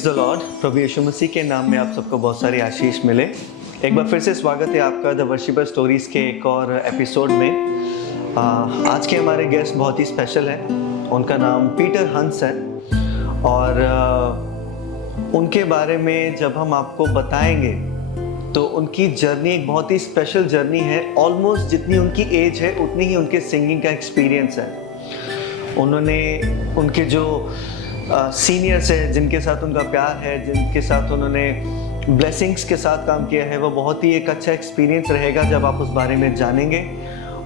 Praise the Lord. प्रभु यीशु मसीह के नाम में आप सबको बहुत सारी आशीष मिले। एक बार फिर से स्वागत है आपका द वर्शिपर स्टोरीज़ के एक और एपिसोड में। आज के हमारे गेस्ट बहुत ही स्पेशल हैं। उनका नाम पीटर हंस है और उनके बारे में जब हम आपको बताएंगे तो उनकी जर्नी एक बहुत ही स्पेशल जर्नी है। ऑलमोस्ट जितनी उनकी एज है उतनी ही उनके सिंगिंग का एक्सपीरियंस है। उन्होंने उनके जो सीनियर्स है, जिनके साथ उनका प्यार है, जिनके साथ उन्होंने ब्लेसिंग्स के साथ काम किया है, वो बहुत ही एक अच्छा एक्सपीरियंस रहेगा जब आप उस बारे में जानेंगे।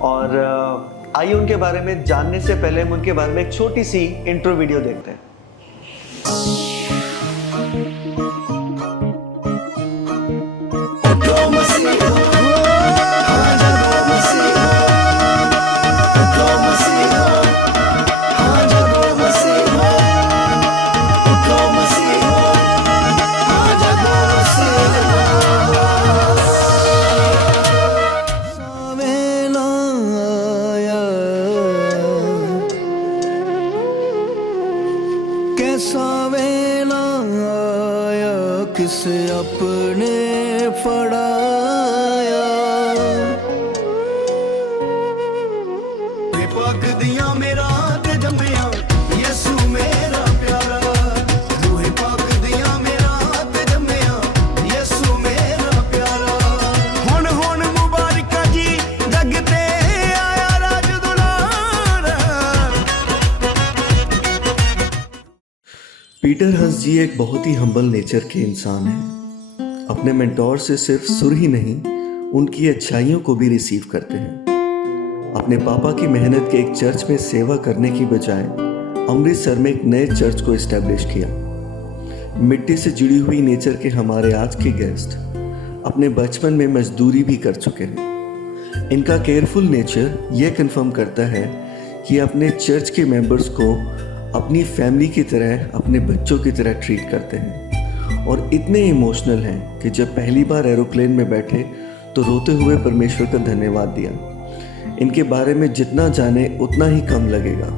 और आइए उनके बारे में जानने से पहले हम उनके बारे में एक छोटी सी इंट्रो वीडियो देखते हैं। किसे अपने फड़ाया पक दिया मेरा ते जम्मिया यसू मेरा प्यारा रूहे पक दिया मेरा ते जम्मिया यसू मेरा प्यारा हुन मुबारक जी जगते आया राज दुलारा। पीटर हंस जी एक बहुत ही हम्बल नेचर के इंसान हैं। अपने मेंटोर से सिर्फ सुर ही नहीं, उनकी अच्छाइयों को भी रिसीव करते हैं। अपने पापा की मेहनत के एक चर्च में सेवा करने की बजाय अमृतसर में एक नए चर्च को इस्टेब्लिश किया। मिट्टी से जुड़ी हुई नेचर के हमारे आज के गेस्ट अपने बचपन में मजदूरी भी कर चुके हैं। इनका केयरफुल नेचर ये कंफर्म करता है कि अपने चर्च के मेंबर्स को अपनी फैमिली की तरह, अपने बच्चों की तरह ट्रीट करते हैं और इतने इमोशनल हैं कि जब पहली बार एरोप्लेन में बैठे तो रोते हुए परमेश्वर का धन्यवाद दिया। इनके बारे में जितना जाने उतना ही कम लगेगा,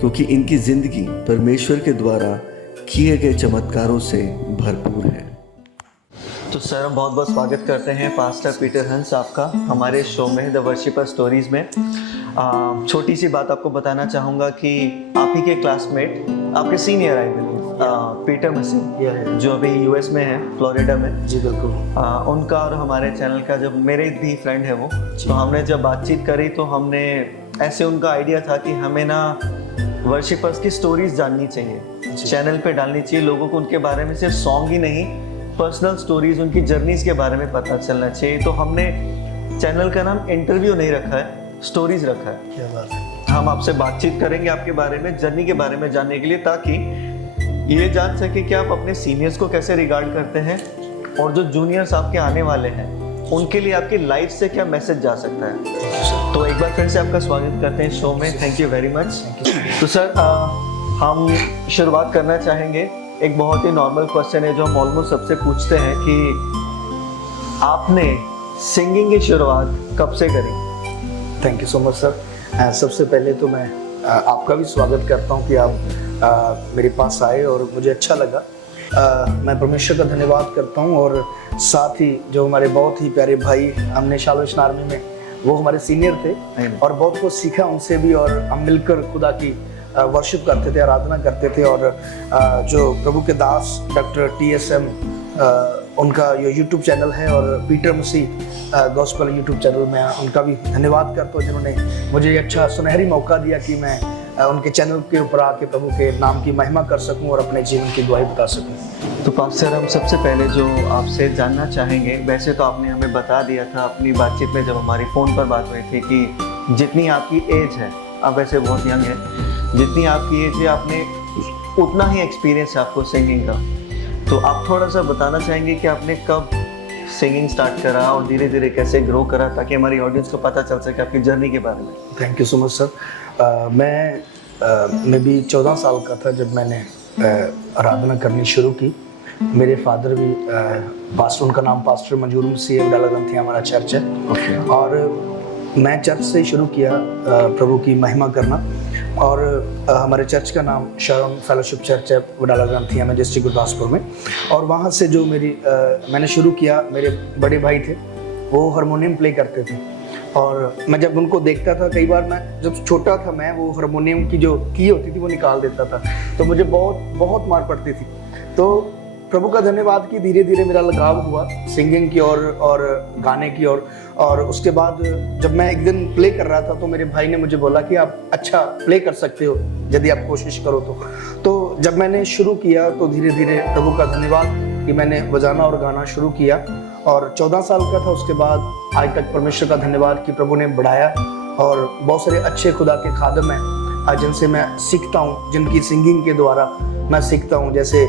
क्योंकि इनकी ज़िंदगी परमेश्वर के द्वारा किए गए चमत्कारों से भरपूर है। तो सर, हम बहुत बहुत स्वागत करते हैं पास्टर पीटर हंस आपका हमारे शो में द वर्शिपर स्टोरीज़ में। छोटी सी बात आपको बताना चाहूँगा कि आप ही के क्लासमेट, आपके सीनियर आई बिलीव, पीटर मसीह, जो अभी यूएस में है, फ्लोरिडा में। जी बिल्कुल। उनका और हमारे चैनल का, जब मेरे भी फ्रेंड है वो, तो हमने जब बातचीत करी तो हमने ऐसे, उनका आइडिया था कि हमें ना वर्शिपर्स की स्टोरीज जाननी चाहिए, चैनल पे डालनी चाहिए। लोगों को उनके बारे में सिर्फ सॉन्ग ही नहीं, पर्सनल स्टोरीज, उनकी जर्नीज के बारे में पता चलना चाहिए। तो हमने चैनल का नाम इंटरव्यू नहीं रखा है, स्टोरीज रखा है। क्या बात है। हम आपसे बातचीत करेंगे आपके बारे में, जर्नी के बारे में जानने के लिए, ताकि ये जान सके कि आप अपने सीनियर्स को कैसे रिगार्ड करते हैं और जो जूनियर्स आपके आने वाले हैं उनके लिए आपकी लाइफ से क्या मैसेज जा सकता है। तो एक बार फिर से आपका स्वागत करते हैं शो में। Thank you very much. तो सर, हम शुरुआत करना चाहेंगे। एक बहुत ही नॉर्मल क्वेश्चन है जो हम ऑलमोस्ट सबसे पूछते हैं कि आपने सिंगिंग की शुरुआत कब से करी? Thank you so much sir. सबसे पहले तो मैं आपका भी स्वागत करता हूं कि आप मेरे पास आए और मुझे अच्छा लगा। मैं परमेश्वर का धन्यवाद करता हूं और साथ ही जो हमारे बहुत ही प्यारे भाई, हमने साल्वेशन आर्मी में, वो हमारे सीनियर थे और बहुत कुछ सीखा उनसे भी, और हम मिलकर खुदा की वर्शिप करते थे, आराधना करते थे। और जो प्रभु के दास डॉक्टर TSM, उनका ये यूट्यूब चैनल है, और पीटर मसीह गॉस्पेल यूट्यूब चैनल में उनका भी धन्यवाद करता हूँ, जिन्होंने मुझे ये अच्छा सुनहरी मौका दिया कि मैं उनके चैनल के ऊपर आके प्रभु के नाम की महिमा कर सकूं और अपने जीवन की दुआई बता सकूं। तो पास्टर, हम सबसे पहले जो आपसे जानना चाहेंगे, वैसे तो आपने हमें बता दिया था अपनी बातचीत में जब हमारी फ़ोन पर बात हुई थी कि जितनी आपकी एज है, आप वैसे बहुत यंग हैं, जितनी आपकी एज है आपने उतना ही एक्सपीरियंस है आपको सिंगिंग का। तो आप थोड़ा सा बताना चाहेंगे कि आपने कब सिंगिंग स्टार्ट करा और धीरे धीरे कैसे ग्रो करा, ताकि हमारी ऑडियंस को पता चल सके आपकी जर्नी के बारे में। Thank you so much sir. मैं भी 14 साल का था जब मैंने आराधना करनी शुरू की। मेरे फादर भी पास्टर, उनका नाम पास्टर मंजूर मसीह डालागंज थे, हमारा चर्च है। और मैं चर्च से शुरू किया प्रभु की महिमा करना। और हमारे चर्च का नाम शरण फेलोशिप चर्च है, वडाला ग्रंथिया में, डिस्ट्रिक्ट गुरदासपुर में। और वहाँ से जो मैंने शुरू किया, मेरे बड़े भाई थे, वो हारमोनियम प्ले करते थे। और मैं जब उनको देखता था, कई बार मैं जब छोटा था, मैं वो हारमोनियम की जो की होती थी वो निकाल देता था, तो मुझे बहुत मार पड़ती थी। तो प्रभु का धन्यवाद कि धीरे धीरे मेरा लगाव हुआ सिंगिंग की और गाने की ओर। और उसके बाद जब मैं एक दिन प्ले कर रहा था, तो मेरे भाई ने मुझे बोला कि आप अच्छा प्ले कर सकते हो यदि आप कोशिश करो तो जब मैंने शुरू किया, तो धीरे धीरे प्रभु का धन्यवाद कि मैंने बजाना और गाना शुरू किया। और 14 साल का था, उसके बाद आज तक परमेश्वर का धन्यवाद कि प्रभु ने बढ़ाया। और बहुत सारे अच्छे खुदा के खादम हैं जिनसे मैं सीखता हूँ, जिनकी सिंगिंग के द्वारा मैं सीखता हूँ। जैसे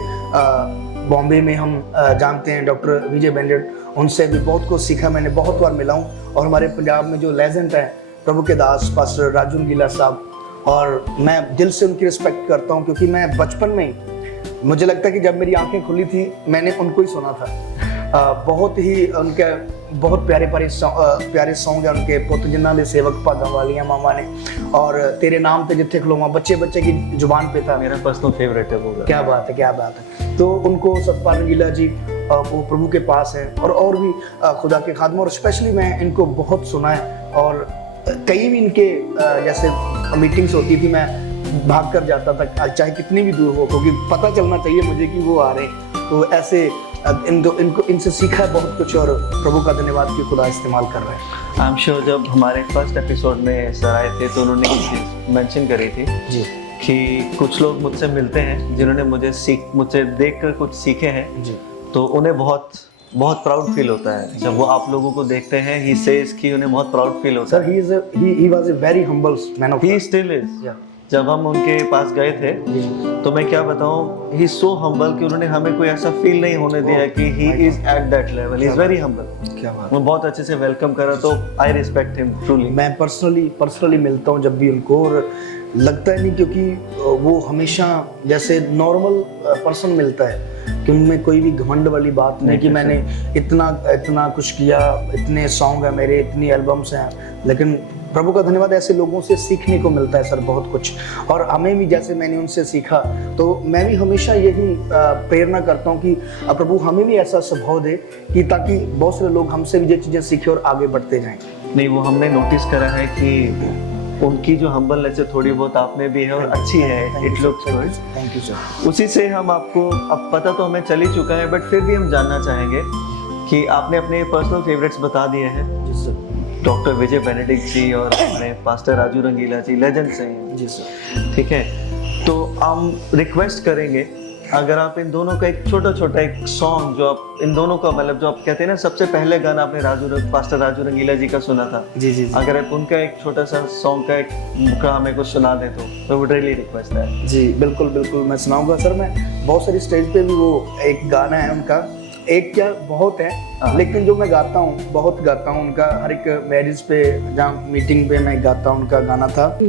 बॉम्बे में हम जानते हैं डॉक्टर विजय बेंडेड, उनसे भी बहुत कुछ सीखा, मैंने बहुत बार मिला हूँ। और हमारे पंजाब में जो लेजेंड है प्रभु के दास पास्टर राजू रंगीला साहब, और मैं दिल से उनकी रिस्पेक्ट करता हूँ, क्योंकि मैं बचपन में ही, मुझे लगता है कि जब मेरी आंखें खुली थी, मैंने उनको ही सुना था। बहुत ही उनके बहुत प्यारे सॉन्ग है उनके, पुत जिन्ना दे सेवक भागा वालियां मामा ने, और तेरे नाम पे जिथे खलोवा, बच्चे की जुबान पे था। मेरा पर्सनल फेवरेट है वो। क्या बात है। तो उनको सतपाल रंगीला जी वो प्रभु के पास हैं, और भी खुदा के खादम, और स्पेशली मैं इनको बहुत सुना है। और कई भी इनके जैसे मीटिंग्स होती थी, मैं भाग कर जाता था, चाहे कितनी भी दूर हो, क्योंकि पता चलना चाहिए मुझे कि वो आ रहे हैं। तो ऐसे इनसे सीखा है बहुत कुछ, और प्रभु का धन्यवाद कि खुदा इस्तेमाल कर रहे हैं। आई एम श्योर जब हमारे फर्स्ट एपिसोड में सर आए थे, तो उन्होंने एक चीज़ मेंशन करी थी जी कि कुछ लोग मुझसे मिलते हैं जिन्होंने मुझसे देखकर कुछ सीखे हैं जी, तो उन्हें बहुत प्राउड फील होता है जब वो आप लोगों को देखते हैं। ही सेज कि उन्हें बहुत प्राउड फील होता है। Sir he was a very humble man of he God. Still is. Yeah. जब हम उनके पास गए थे, तो मैं क्या बताऊं, ही सो हम्बल कि उन्होंने हमें कोई ऐसा फील नहीं होने दिया कि he is at that level. He is very humble. क्या बात। वो बहुत अच्छे से वेलकम करा, तो आई रिस्पेक्ट हिम ट्रूली। मैं पर्सनली मिलता हूँ जब भी उनको, और लगता है नहीं, क्योंकि वो हमेशा जैसे नॉर्मल पर्सन मिलता है, कि उनमें कोई भी घमंड वाली बात नहीं कि मैंने इतना कुछ किया, इतने सॉन्ग है मेरे, इतनी एल्बम्स हैं। लेकिन प्रभु का धन्यवाद, ऐसे लोगों से सीखने को मिलता है सर बहुत कुछ। और हमें भी, जैसे मैंने उनसे सीखा, तो मैं भी हमेशा यही प्रेरणा करता हूँ कि प्रभु हमें भी ऐसा स्वभाव दे कि ताकि बहुत सारे लोग हमसे भी ये चीज़ें सीखें और आगे बढ़ते जाएं। नहीं, वो हमने नोटिस करा है कि उनकी जो हम्बलनेस है थोड़ी बहुत आप में भी है, और अच्छी है। It looks good. Thank you sir. उसी से हम आपको, अब पता तो हमें चल ही चुका है, बट फिर भी हम जानना चाहेंगे कि आपने अपने पर्सनल फेवरेट्स बता दिए हैं। जी सर। डॉक्टर विजय बेनेडिक्ट जी और हमारे पास्टर राजू रंगीला जी लेजेंड्स हैं। जी सर। ठीक है, तो हम रिक्वेस्ट करेंगे अगर आप इन दोनों का एक छोटा एक सॉन्ग, जो आप इन दोनों का, मतलब जो आप कहते हैं ना, सबसे पहले गाना आपने पास्टर राजू रंगीला जी का सुना था, जी, अगर आप उनका एक छोटा सा सॉन्ग का एक मुखड़ा हमें कुछ सुना दें तो वुड रियली रिक्वेस्ट है। जी बिल्कुल मैं सुनाऊंगा सर। मैं बहुत सारी स्टेज पे भी, वो एक गाना है उनका, एक क्या बहुत है, लेकिन जो मैं गाता हूँ, बहुत गाता हूँ उनका, हर एक मैरिज पे, जहाँ मीटिंग पे मैं गाता हूँ, उनका गाना था।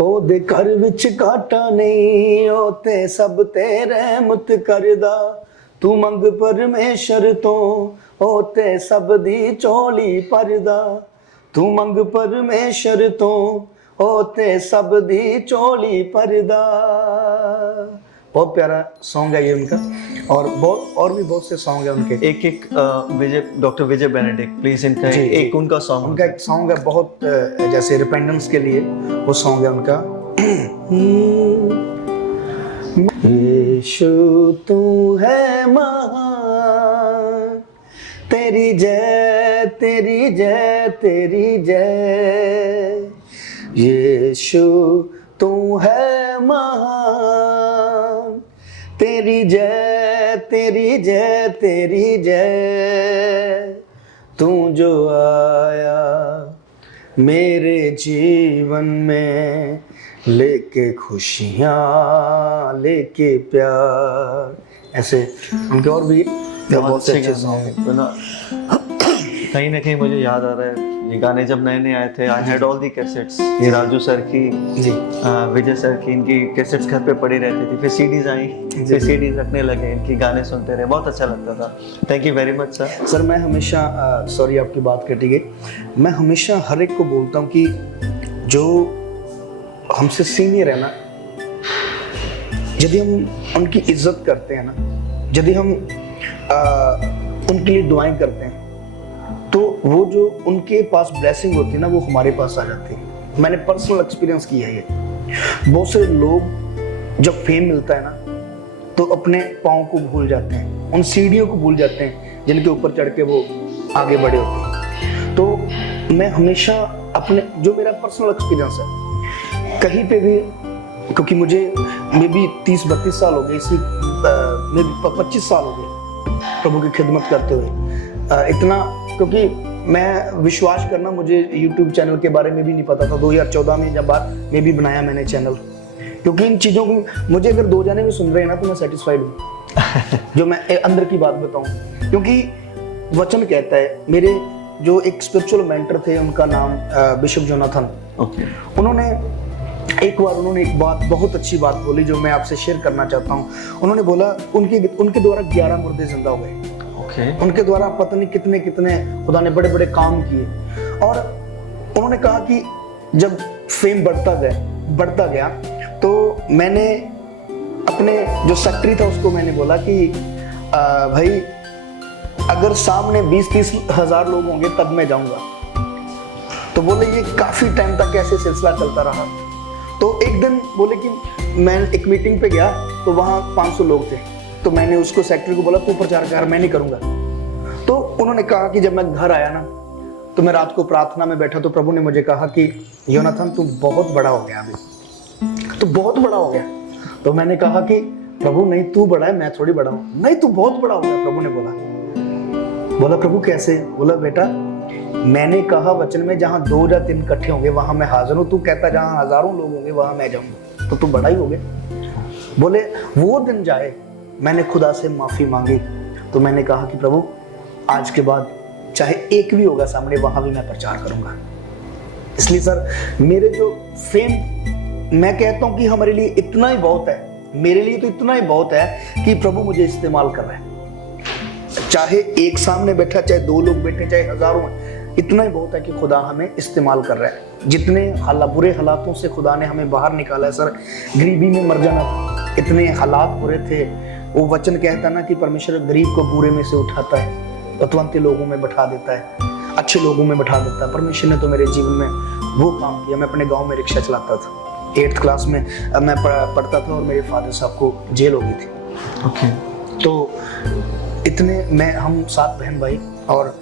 ओ दे घर विच काटा नहीं होते सब तेरे मुत करदा, तू मंग परमेश्वर तो होते सब दी चोली परदा, तू मंग परमेश्वर तो होते सब दी चोली परदा। बहुत प्यारा सॉन्ग है ये उनका, और भी बहुत से सॉन्ग है उनके। एक डॉक्टर विजय बेनेडिक्ट, प्लीज इनका एक उनका सॉन्ग। उनका एक सॉन्ग है बहुत, जैसे रिपेंडेंस के लिए वो सॉन्ग है उनका। यीशु तू है महान, तेरी जय तेरी जय तेरी जय, यीशु तू है महान, तेरी जय तेरी जय तेरी जय, तू जो आया मेरे जीवन में, लेके खुशियाँ लेके प्यार। ऐसे उनके और भी बहुत से अच्छे सॉन्ग हैं। कहीं ना कहीं मुझे याद आ रहा है, ये गाने जब नए आए थे, I had all the cassettes. ये राजू सर की, विजय सर की, इनकी कैसेट्स घर पे पड़ी रहती थी। फिर सीडीज आई, फिर सीडीज रखने लगे, इनकी गाने सुनते रहे, बहुत अच्छा लगता था। Thank you very much sir. Sir मैं हमेशा, सॉरी आपकी बात कटी गई, मैं हमेशा हर एक को बोलता हूँ कि जो हमसे सीनियर है ना, यदि हम उनकी इज्जत करते हैं ना, यदि हम उनके लिए दुआएं करते हैं, तो वो जो उनके पास ब्लेसिंग होती है ना, वो हमारे पास आ जाती है। मैंने पर्सनल एक्सपीरियंस किया है ये। बहुत से लोग जब फेम मिलता है ना, तो अपने पाँव को भूल जाते हैं, उन सीढ़ियों को भूल जाते हैं जिनके ऊपर चढ़ के वो आगे बढ़े होते हैं। तो मैं हमेशा अपने, जो मेरा पर्सनल एक्सपीरियंस है, कहीं पे भी, क्योंकि मुझे मे भी 30-32 साल हो गए, इसी मे भी 25 साल हो गए प्रभु की खिदमत करते हुए। इतना, क्योंकि मैं, विश्वास करना, मुझे YouTube चैनल के बारे में भी नहीं पता था। 2014 में जब बाद में भी बनाया मैंने चैनल, क्योंकि इन चीज़ों को मुझे अगर 2 जने भी सुन रहे हैं ना, तो मैं सेटिस्फाइड हूँ। जो मैं अंदर की बात बताऊँ, क्योंकि वचन कहता है, मेरे जो एक स्पिरिचुअल मेंटर थे, उनका नाम बिशप जोनाथन। उन्होंने एक बात, बहुत अच्छी बात बोली, जो मैं आपसे शेयर करना चाहता हूँ। उन्होंने बोला, उनके द्वारा 11 मुर्दे जिंदा हो गए। उनके द्वारा पता नहीं कितने खुदा ने बड़े बड़े काम किए। और उन्होंने कहा कि जब फेम बढ़ता गया, तो मैंने अपने जो सेक्रेटरी था उसको मैंने बोला कि भाई, अगर सामने 20-30 हजार लोग होंगे तब मैं जाऊंगा। तो बोले ये काफी टाइम तक ऐसे सिलसिला चलता रहा। तो एक दिन बोले कि मैं एक मीटिंग पे गया, तो वहाँ 500 लोग थे। तो मैंने उसको सेक्रेटरी को बोला, तू प्रचार कर, मैं नहीं करूंगा। तो उन्होंने कहा कि जब मैं घर आया ना, तो मैं रात को प्रार्थना में बैठा, तो प्रभु ने मुझे कहा कि योनाथन, तू बहुत बड़ा हो गया, अभी तू बहुत बड़ा हो गया। तो मैंने कहा कि प्रभु, नहीं, तू बड़ा है, मैं थोड़ी बड़ा हूँ। नहीं, तू बहुत बड़ा हो गया, प्रभु ने बोला प्रभु कैसे? बोला, बेटा, मैंने कहा वचन में, जहाँ 2 या 3 इकट्ठे होंगे वहां मैं हाजिर हूँ। तू कहता जहाँ हजारों लोग होंगे वहां मैं जाऊंगा, तो तू बड़ा ही हो गया। बोले वो दिन जाए, मैंने खुदा से माफी मांगी। तो मैंने कहा कि प्रभु, आज के बाद चाहे एक भी होगा सामने, वहां भी मैं प्रचार करूंगा। इसलिए सर, मेरे जो फेम, मैं कहता हूं कि हमारे लिए इतना ही बहुत है, मेरे लिए तो इतना ही बहुत है कि प्रभु मुझे इस्तेमाल कर रहा है। चाहे एक सामने बैठा, चाहे 2 लोग बैठे, चाहे हजारों, इतना ही बहुत है कि खुदा हमें इस्तेमाल कर रहा है। जितने बुरे हालातों से खुदा ने हमें बाहर निकाला है सर, गरीबी में मर जाना था, इतने हालात बुरे थे। वो वचन कहता ना कि परमेश्वर गरीब को बुरे में से उठाता है, पतवंते लोगों में बैठा देता है, अच्छे लोगों में बैठा देता है। परमेश्वर ने तो मेरे जीवन में वो काम किया। मैं अपने गाँव में रिक्शा चलाता था, 8th क्लास में मैं पढ़ता था, और मेरे फादर साहब को जेल हो गई थी। तो इतने हम 7 बहन भाई, और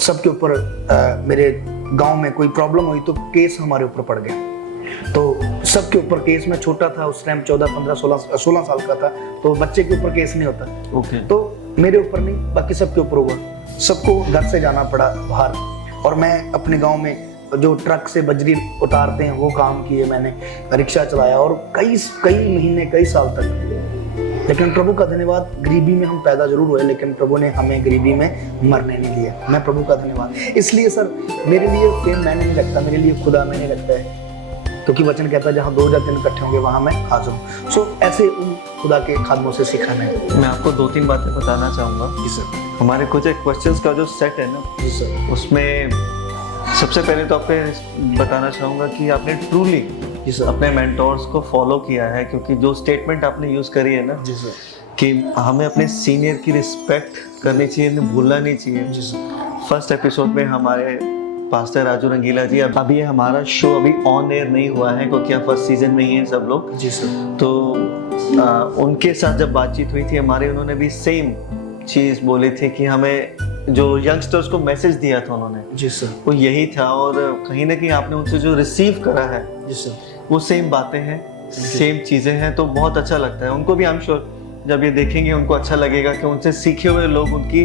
सबके ऊपर मेरे गांव में कोई प्रॉब्लम हुई तो केस हमारे ऊपर पड़ गया। तो सबके ऊपर केस, मैं छोटा था उस टाइम, 14, 15, 16 साल का था, तो बच्चे के ऊपर केस नहीं होता। तो मेरे ऊपर नहीं, बाकी सबके ऊपर हुआ। सबको घर से जाना पड़ा बाहर, और मैं अपने गाँव में जो ट्रक से बजरी उतारते हैं वो काम किए, मैंने रिक्शा चलाया, और कई महीने, कई साल तक। लेकिन प्रभु का धन्यवाद, गरीबी में हम पैदा जरूर हुए, लेकिन प्रभु ने हमें गरीबी में मरने नहीं दिया। मैं प्रभु का धन्यवाद। इसलिए सर, मेरे लिए फेम मैंने नहीं लगता, मेरे लिए खुदा मैंने लगता है, क्योंकि वचन कहता है जहाँ 2 या 3 इकट्ठे होंगे वहाँ मैं हाजिर हूँ। सो ऐसे उन खुदा के खादमों से सीखा मैं आपको 2-3 बातें बताना चाहूँगा। जी सर। हमारे कुछ एक क्वेश्चंस का जो सेट है ना, जी सर, उसमें सबसे पहले तो आपको बताना चाहूँगा कि आपने ट्रूली अपने मेंटोर्स को फॉलो किया है, क्योंकि जो स्टेटमेंट आपने यूज़ करी है ना, जी सर, कि हमें अपने सीनियर की रिस्पेक्ट करनी चाहिए, इन्हें भूलना नहीं चाहिए। जी सर। फर्स्ट एपिसोड में हमारे पास्टर राजू रंगीला जी, अभी हमारा शो अभी ऑन एयर नहीं हुआ है, क्योंकि अब फर्स्ट सीजन में ही है सब लोग। जी सर। तो उनके साथ जब बातचीत हुई थी हमारे, उन्होंने भी सेम चीज़ बोली थी कि हमें, जो यंगस्टर्स को मैसेज दिया था उन्होंने, जी सर, वो यही था। और कहीं ना कहीं आपने उनसे जो रिसीव करा है, जी सर, वो सेम बातें हैं, सेम चीज़ें हैं। तो बहुत अच्छा लगता है उनको भी। आई एम श्योर जब ये देखेंगे उनको अच्छा लगेगा कि उनसे सीखे हुए लोग उनकी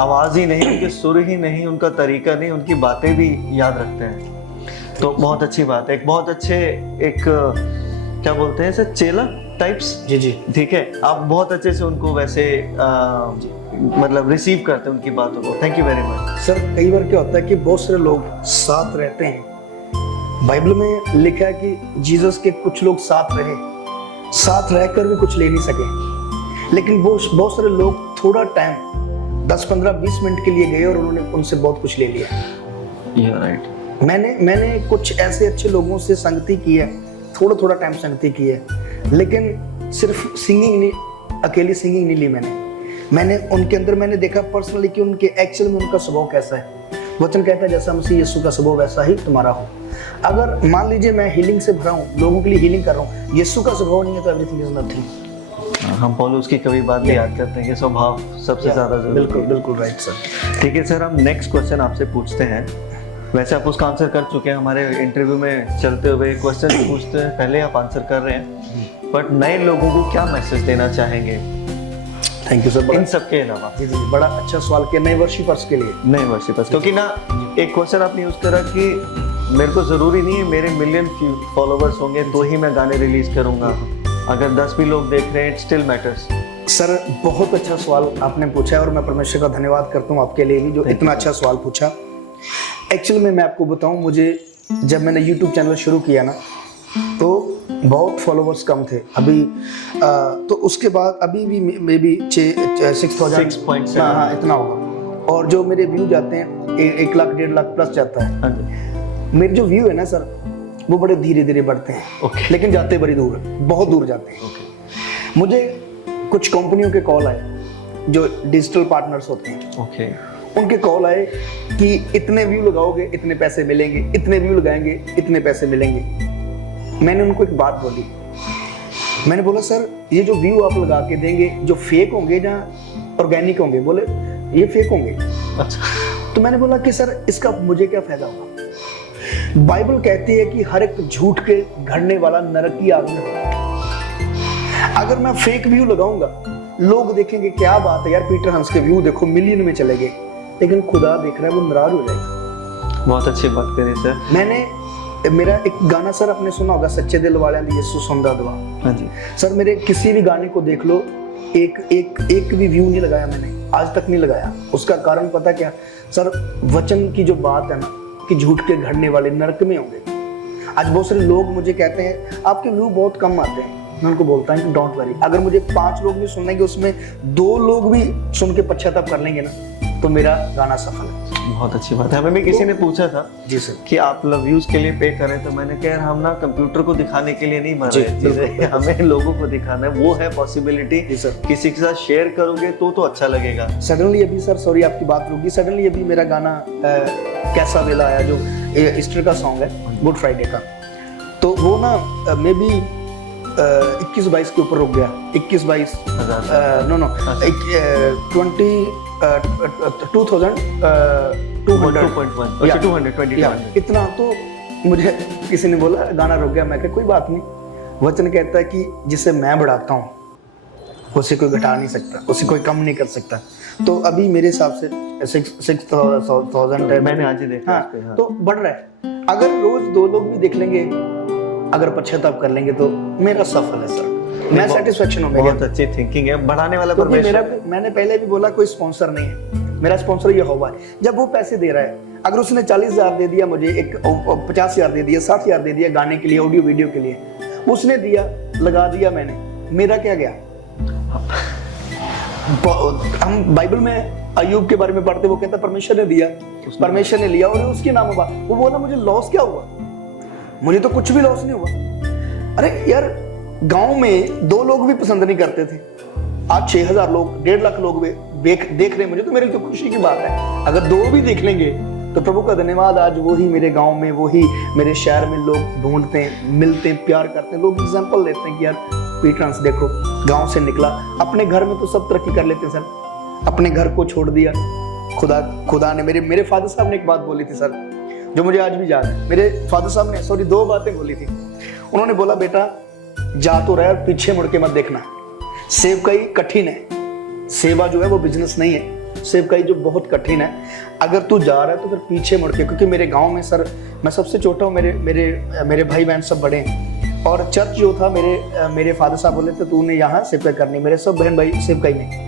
आवाज़ ही नहीं, उनके सुर ही नहीं, उनका तरीका नहीं, उनकी बातें भी याद रखते हैं। तो बहुत अच्छी बात है। एक बहुत अच्छे, एक क्या बोलते हैं सर, चेला टाइप्स। जी जी, ठीक है, आप बहुत अच्छे से उनको वैसे मतलब रिसीव करते हैं उनकी बातों को। Thank you very much sir. कई बार क्या होता है कि बहुत सारे लोग साथ रहते हैं, बाइबल में लिखा है कि जीसस के कुछ लोग साथ रहे, साथ रहकर भी कुछ ले नहीं सके, लेकिन वो बहुत सारे लोग थोड़ा टाइम 10, 15, 20 मिनट के लिए गए और उन्होंने उनसे बहुत कुछ ले लिया। राइट। मैंने कुछ ऐसे अच्छे लोगों से संगति की है, थोड़ा थोड़ा टाइम संगति की है, लेकिन सिर्फ सिंगिंग नहीं, अकेली सिंगिंग नहीं ली मैंने उनके अंदर मैंने देखा पर्सनली कि उनके एक्चुअल में उनका स्वभाव कैसा है। वचन कहता है जैसा मसीह यीशु का स्वभाव वैसा ही तुम्हारा हो। अगर मान लीजिए मैं हीलिंग से भरा हूँ, लोगों के लिए हीलिंग कर रहा हूँ, यीशु का स्वभाव नहीं है तो एवरीथिंग इज नथिंग। हम पौलुस की कभी बात भी याद करते हैं कि स्वभाव सबसे ज्यादा जरूरी है। बिल्कुल बिल्कुल राइट सर। ठीक है सर, हम नेक्स्ट क्वेश्चन आपसे पूछते हैं। वैसे आप उसका आंसर कर चुके हैं, हमारे इंटरव्यू में चलते हुए क्वेश्चन पूछते हैं, पहले आप आंसर कर रहे हैं, बट नए लोगों को क्या मैसेज देना चाहेंगे? Thank you sir. इन सब के अलावा जी जी, बड़ा अच्छा सवाल किया नए वर्शिपर्स के लिए। नए वर्शिपर्स, क्योंकि ना एक क्वेश्चन आपने यूज करा कि मेरे को जरूरी नहीं है मेरे मिलियन फॉलोवर्स होंगे तो ही मैं गाने रिलीज करूंगा, अगर 10 भी लोग देख रहे हैं इट स्टिल मैटर्स। सर बहुत अच्छा सवाल आपने पूछा है और मैं परमेश्वर का धन्यवाद करता हूँ आपके लिए भी जो इतना अच्छा सवाल पूछा। एक्चुअली में मैं आपको बताऊँ, मुझे जब मैंने यूट्यूब चैनल शुरू किया ना तो बहुत फॉलोवर्स कम थे अभी, तो उसके बाद अभी भी मे बी 6,000 हाँ इतना होगा, और जो मेरे व्यू जाते हैं 1 लाख 1.5 लाख प्लस जाता है। मेरे जो व्यू है ना सर वो बड़े धीरे धीरे बढ़ते हैं, लेकिन जाते बड़ी दूर, बहुत दूर जाते हैं। मुझे कुछ कंपनियों के कॉल आए जो डिजिटल पार्टनर्स होते हैं, उनके कॉल आए कि इतने व्यू लगाओगे इतने पैसे मिलेंगे, इतने व्यू लगाएंगे इतने पैसे मिलेंगे। मैंने उनको एक बात बोली, मैंने बोला सर ये जो व्यू आप लगा के देंगे जो फेक होंगे या ऑर्गेनिक होंगे? बोले ये फेक होंगे। अच्छा। तो मैंने बोला कि सर इसका मुझे क्या फायदा होगा? बाइबल कहती है कि हर एक झूठ के घड़ने वाला नरक की आग में होगा। अगर मैं फेक व्यू लगाऊंगा लोग देखेंगे क्या बात है यार, पीटर हंस के व्यू देखो मिलियन में चले गए, लेकिन खुदा देख रहा है वो नाराज हो जाएगा। बहुत अच्छी बात करी सर। मेरा एक गाना सर आपने सुना होगा, सच्चे दिल वाले दी यीशु सुनदा दुआ। हाँ जी सर, मेरे किसी भी गाने को देख लो, एक भी व्यू नहीं लगाया मैंने, आज तक नहीं लगाया। उसका कारण पता क्या सर, वचन की जो बात है ना कि झूठ के घड़ने वाले नरक में होंगे। आज बहुत सारे लोग मुझे कहते हैं आपके व्यू बहुत कम आते हैं, मैं उनको बोलता हूँ कि डोंट वरी, अगर मुझे 5 लोग भी सुनेंगे उसमें 2 लोग भी सुन के पश्चाताप कर लेंगे ना तो मेरा गाना सफल है। बहुत अच्छी बात है। हमें भी किसी ने पूछा था जी सर कि आप व्यूज के लिए पे करें, तो मैंने कहा हम ना कंप्यूटर को दिखाने के लिए नहीं मर रहे, हमें लोगों को दिखाना है, वो है पॉसिबिलिटी। किसी के साथ शेयर करोगे तो अच्छा लगेगा। सडनली अभी सर, सॉरी आपकी बात रुकी, सडनली अभी मेरा गाना कैसा वेला आया जो ईस्टर का सॉन्ग है, गुड फ्राइडे का, तो वो ना मे बी 21-22 के ऊपर रुक गया, 21-22 नो 2,200 इतना। तो मुझे किसी ने बोला गाना रुक गया, मैं कहा कोई बात नहीं, वचन कहता है कि जिसे मैं बढ़ाता हूँ उसे कोई घटा नहीं सकता, उसे कोई कम नहीं कर सकता। तो अभी मेरे हिसाब से 6,000 है, मैंने आज ही देखा। हाँ, तो बढ़ रहा है। अगर रोज 2 लोग भी देख लेंगे, अगर पश्चाताप कर लेंगे तो मेरा सफल है सर, मैं सेटिस्फेक्शन हो गया। बहुत अच्छी थिंकिंग है, बढ़ाने वाला परमेश्वर। मैंने पहले भी बोला कोई स्पॉन्सर नहीं है, मेरा स्पॉन्सर ये होगा जब वो पैसे दे रहा है। अगर उसने 40,000 दे दिया मुझे, 50,000 दे दिया, 60,000 दे दिया गाने के लिए, ऑडियो वीडियो के लिए, उसने दिया, लगा दिया मैंने, मेरा क्या गया? हम बाइबल में अय्यूब के बारे में पढ़ते, वो कहता परमेश्वर ने दिया, परमेश्वर ने लिया और उसके नाम हुआ। वो बोला मुझे लॉस क्या हुआ? मुझे तो कुछ भी लॉस नहीं हुआ। अरे यार, गांव में 2 लोग भी पसंद नहीं करते थे, आज 6,000 लोग, 1.5 लाख लोग देख रहे मुझे, तो मेरी तो खुशी की बात है। अगर 2 भी देख लेंगे तो प्रभु का धन्यवाद, आज वही मेरे गांव में, वही मेरे शहर में लोग ढूंढते हैं, मिलते हैं, प्यार करते हैं। लोग एग्जांपल लेते हैं कि यार पीटर्स देखो गांव से निकला, अपने घर में तो सब तरक्की कर लेते हैं सर, अपने घर को छोड़ दिया। खुदा ने मेरे फादर साहब ने एक बात बोली थी सर, जो मुझे आज भी याद है। मेरे फादर साहब ने 2 बातें बोली थी। उन्होंने बोला बेटा जा तो रहा है, पीछे मुड़ के मत देखना, सेवकाई कठिन है, सेवा जो है वो बिजनेस नहीं है, सेवकाई जो बहुत कठिन है। अगर तू जा रहा है तो फिर पीछे मुड़ के, क्योंकि मेरे गांव में सर मैं सबसे छोटा हूँ, मेरे भाई बहन सब बड़े हैं, और चर्च जो था मेरे फादर साहब बोले थे तूने यहाँ सेवा करनी, मेरे सब बहन भाई सेवकाई में।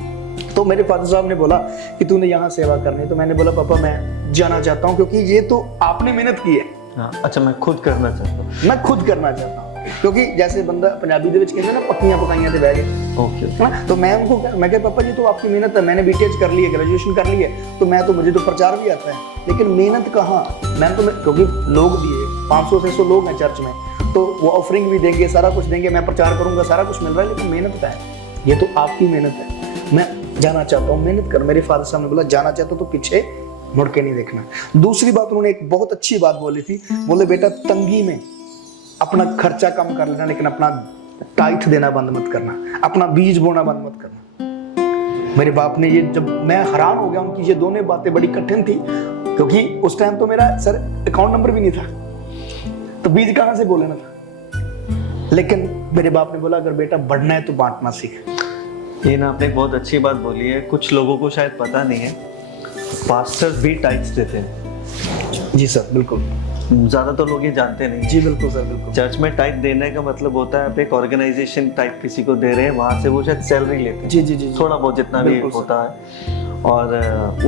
तो मेरे फादर साहब ने बोला कि तूने यहाँ सेवा करनी, तो मैंने बोला पापा मैं जाना चाहता हूँ, क्योंकि ये तो आपने मेहनत की है। हाँ, अच्छा मैं खुद करना चाहता हूँ। मैं खुद करना चाहता हूँ। क्योंकि जैसे बंदा पंजाबी ਦੇ ਵਿੱਚ ਕਹਿੰਦੇ ना पक्कियां पकाइयां ਤੇ ਬਹਿ गए ओके है ना, तो मैं उनको मैं कहा पापा जी तो आपकी मेहनत है, मैंने बीटीएच कर ली है, ग्रेजुएशन कर ली है, तो मैं तो मुझे तो प्रचार भी आता है, लेकिन मेहनत कहाँ। क्योंकि लोग दिए 500-600 लोग हैं चर्च में, तो वो ऑफरिंग भी देंगे, सारा कुछ देंगे, मैं प्रचार करूंगा, सारा कुछ मिल रहा है, लेकिन मेहनत का है, ये तो आपकी मेहनत है। मैं जाना चाहता हूँ, मेहनत कर। मेरे फादर साहब ने बोला जाना चाहता तो पीछे मुड़ के नहीं देखना। दूसरी बात उन्होंने एक बहुत अच्छी बात बोली थी, बोले बेटा तंगी में अपना खर्चा कम कर लेना, लेकिन अपना टाइट देना बंद मत करना, अपना बीज बोना बंद मत करना। मेरे बाप ने ये, जब मैं हैरान हो गया, उनकी ये दोनों बातें बड़ी कठिन थी, क्योंकि उस टाइम तो मेरा सर अकाउंट नंबर भी नहीं था, तो बीज कहाँ से बोलना था। लेकिन मेरे बाप ने बोला अगर बेटा बढ़ना है तो बांटना सीख। ये ना आपने एक बहुत अच्छी बात बोली है, कुछ लोगों को शायद पता नहीं है, पास्टर्स भी टाइट्स देते हैं। जी सर बिल्कुल, ज्यादा तो लोग ये जानते नहीं। जी बिल्कुल सर बिल्कुल। चर्च में टाइट देने का मतलब होता है आप एक ऑर्गेनाइजेशन टाइप किसी को दे रहे हैं, वहां से वो शायद सैलरी लेते हैं। जी जी जी, थोड़ा बहुत जितना भी होता है, और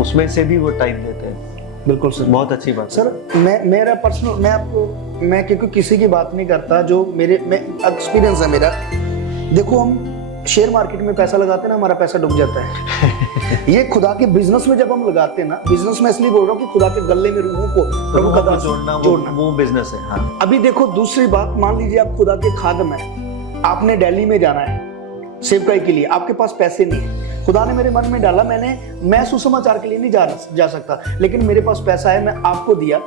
उसमें से भी वो टाइट देते हैं। बिल्कुल सर, बहुत अच्छी बात सर। मेरा पर्सनल, मैं क्योंकि किसी की बात नहीं करता, जो मेरे एक्सपीरियंस है मेरा। देखो हम शेयर मार्केट में पैसा लगाते हैं ना, हमारा पैसा डूब जाता है। ये खुदा के बिजनेस में जब हम लगाते हैं ना, बिजनेस में इसलिए बोल रहा हूँ कि खुदा के गले में रूहों को प्रभु का दास जोड़ना वो बिजनेस है। हाँ। अभी देखो दूसरी बात, मान लीजिए आप खुदा के खादम है, आपने दिल्ली में जाना है सेवकाई के लिए, आपके पास पैसे नहीं है, खुदा ने मेरे मन में डाला, मैं सुसमाचार के लिए नहीं जा सकता, लेकिन मेरे पास पैसा है, मैं आपको दिया,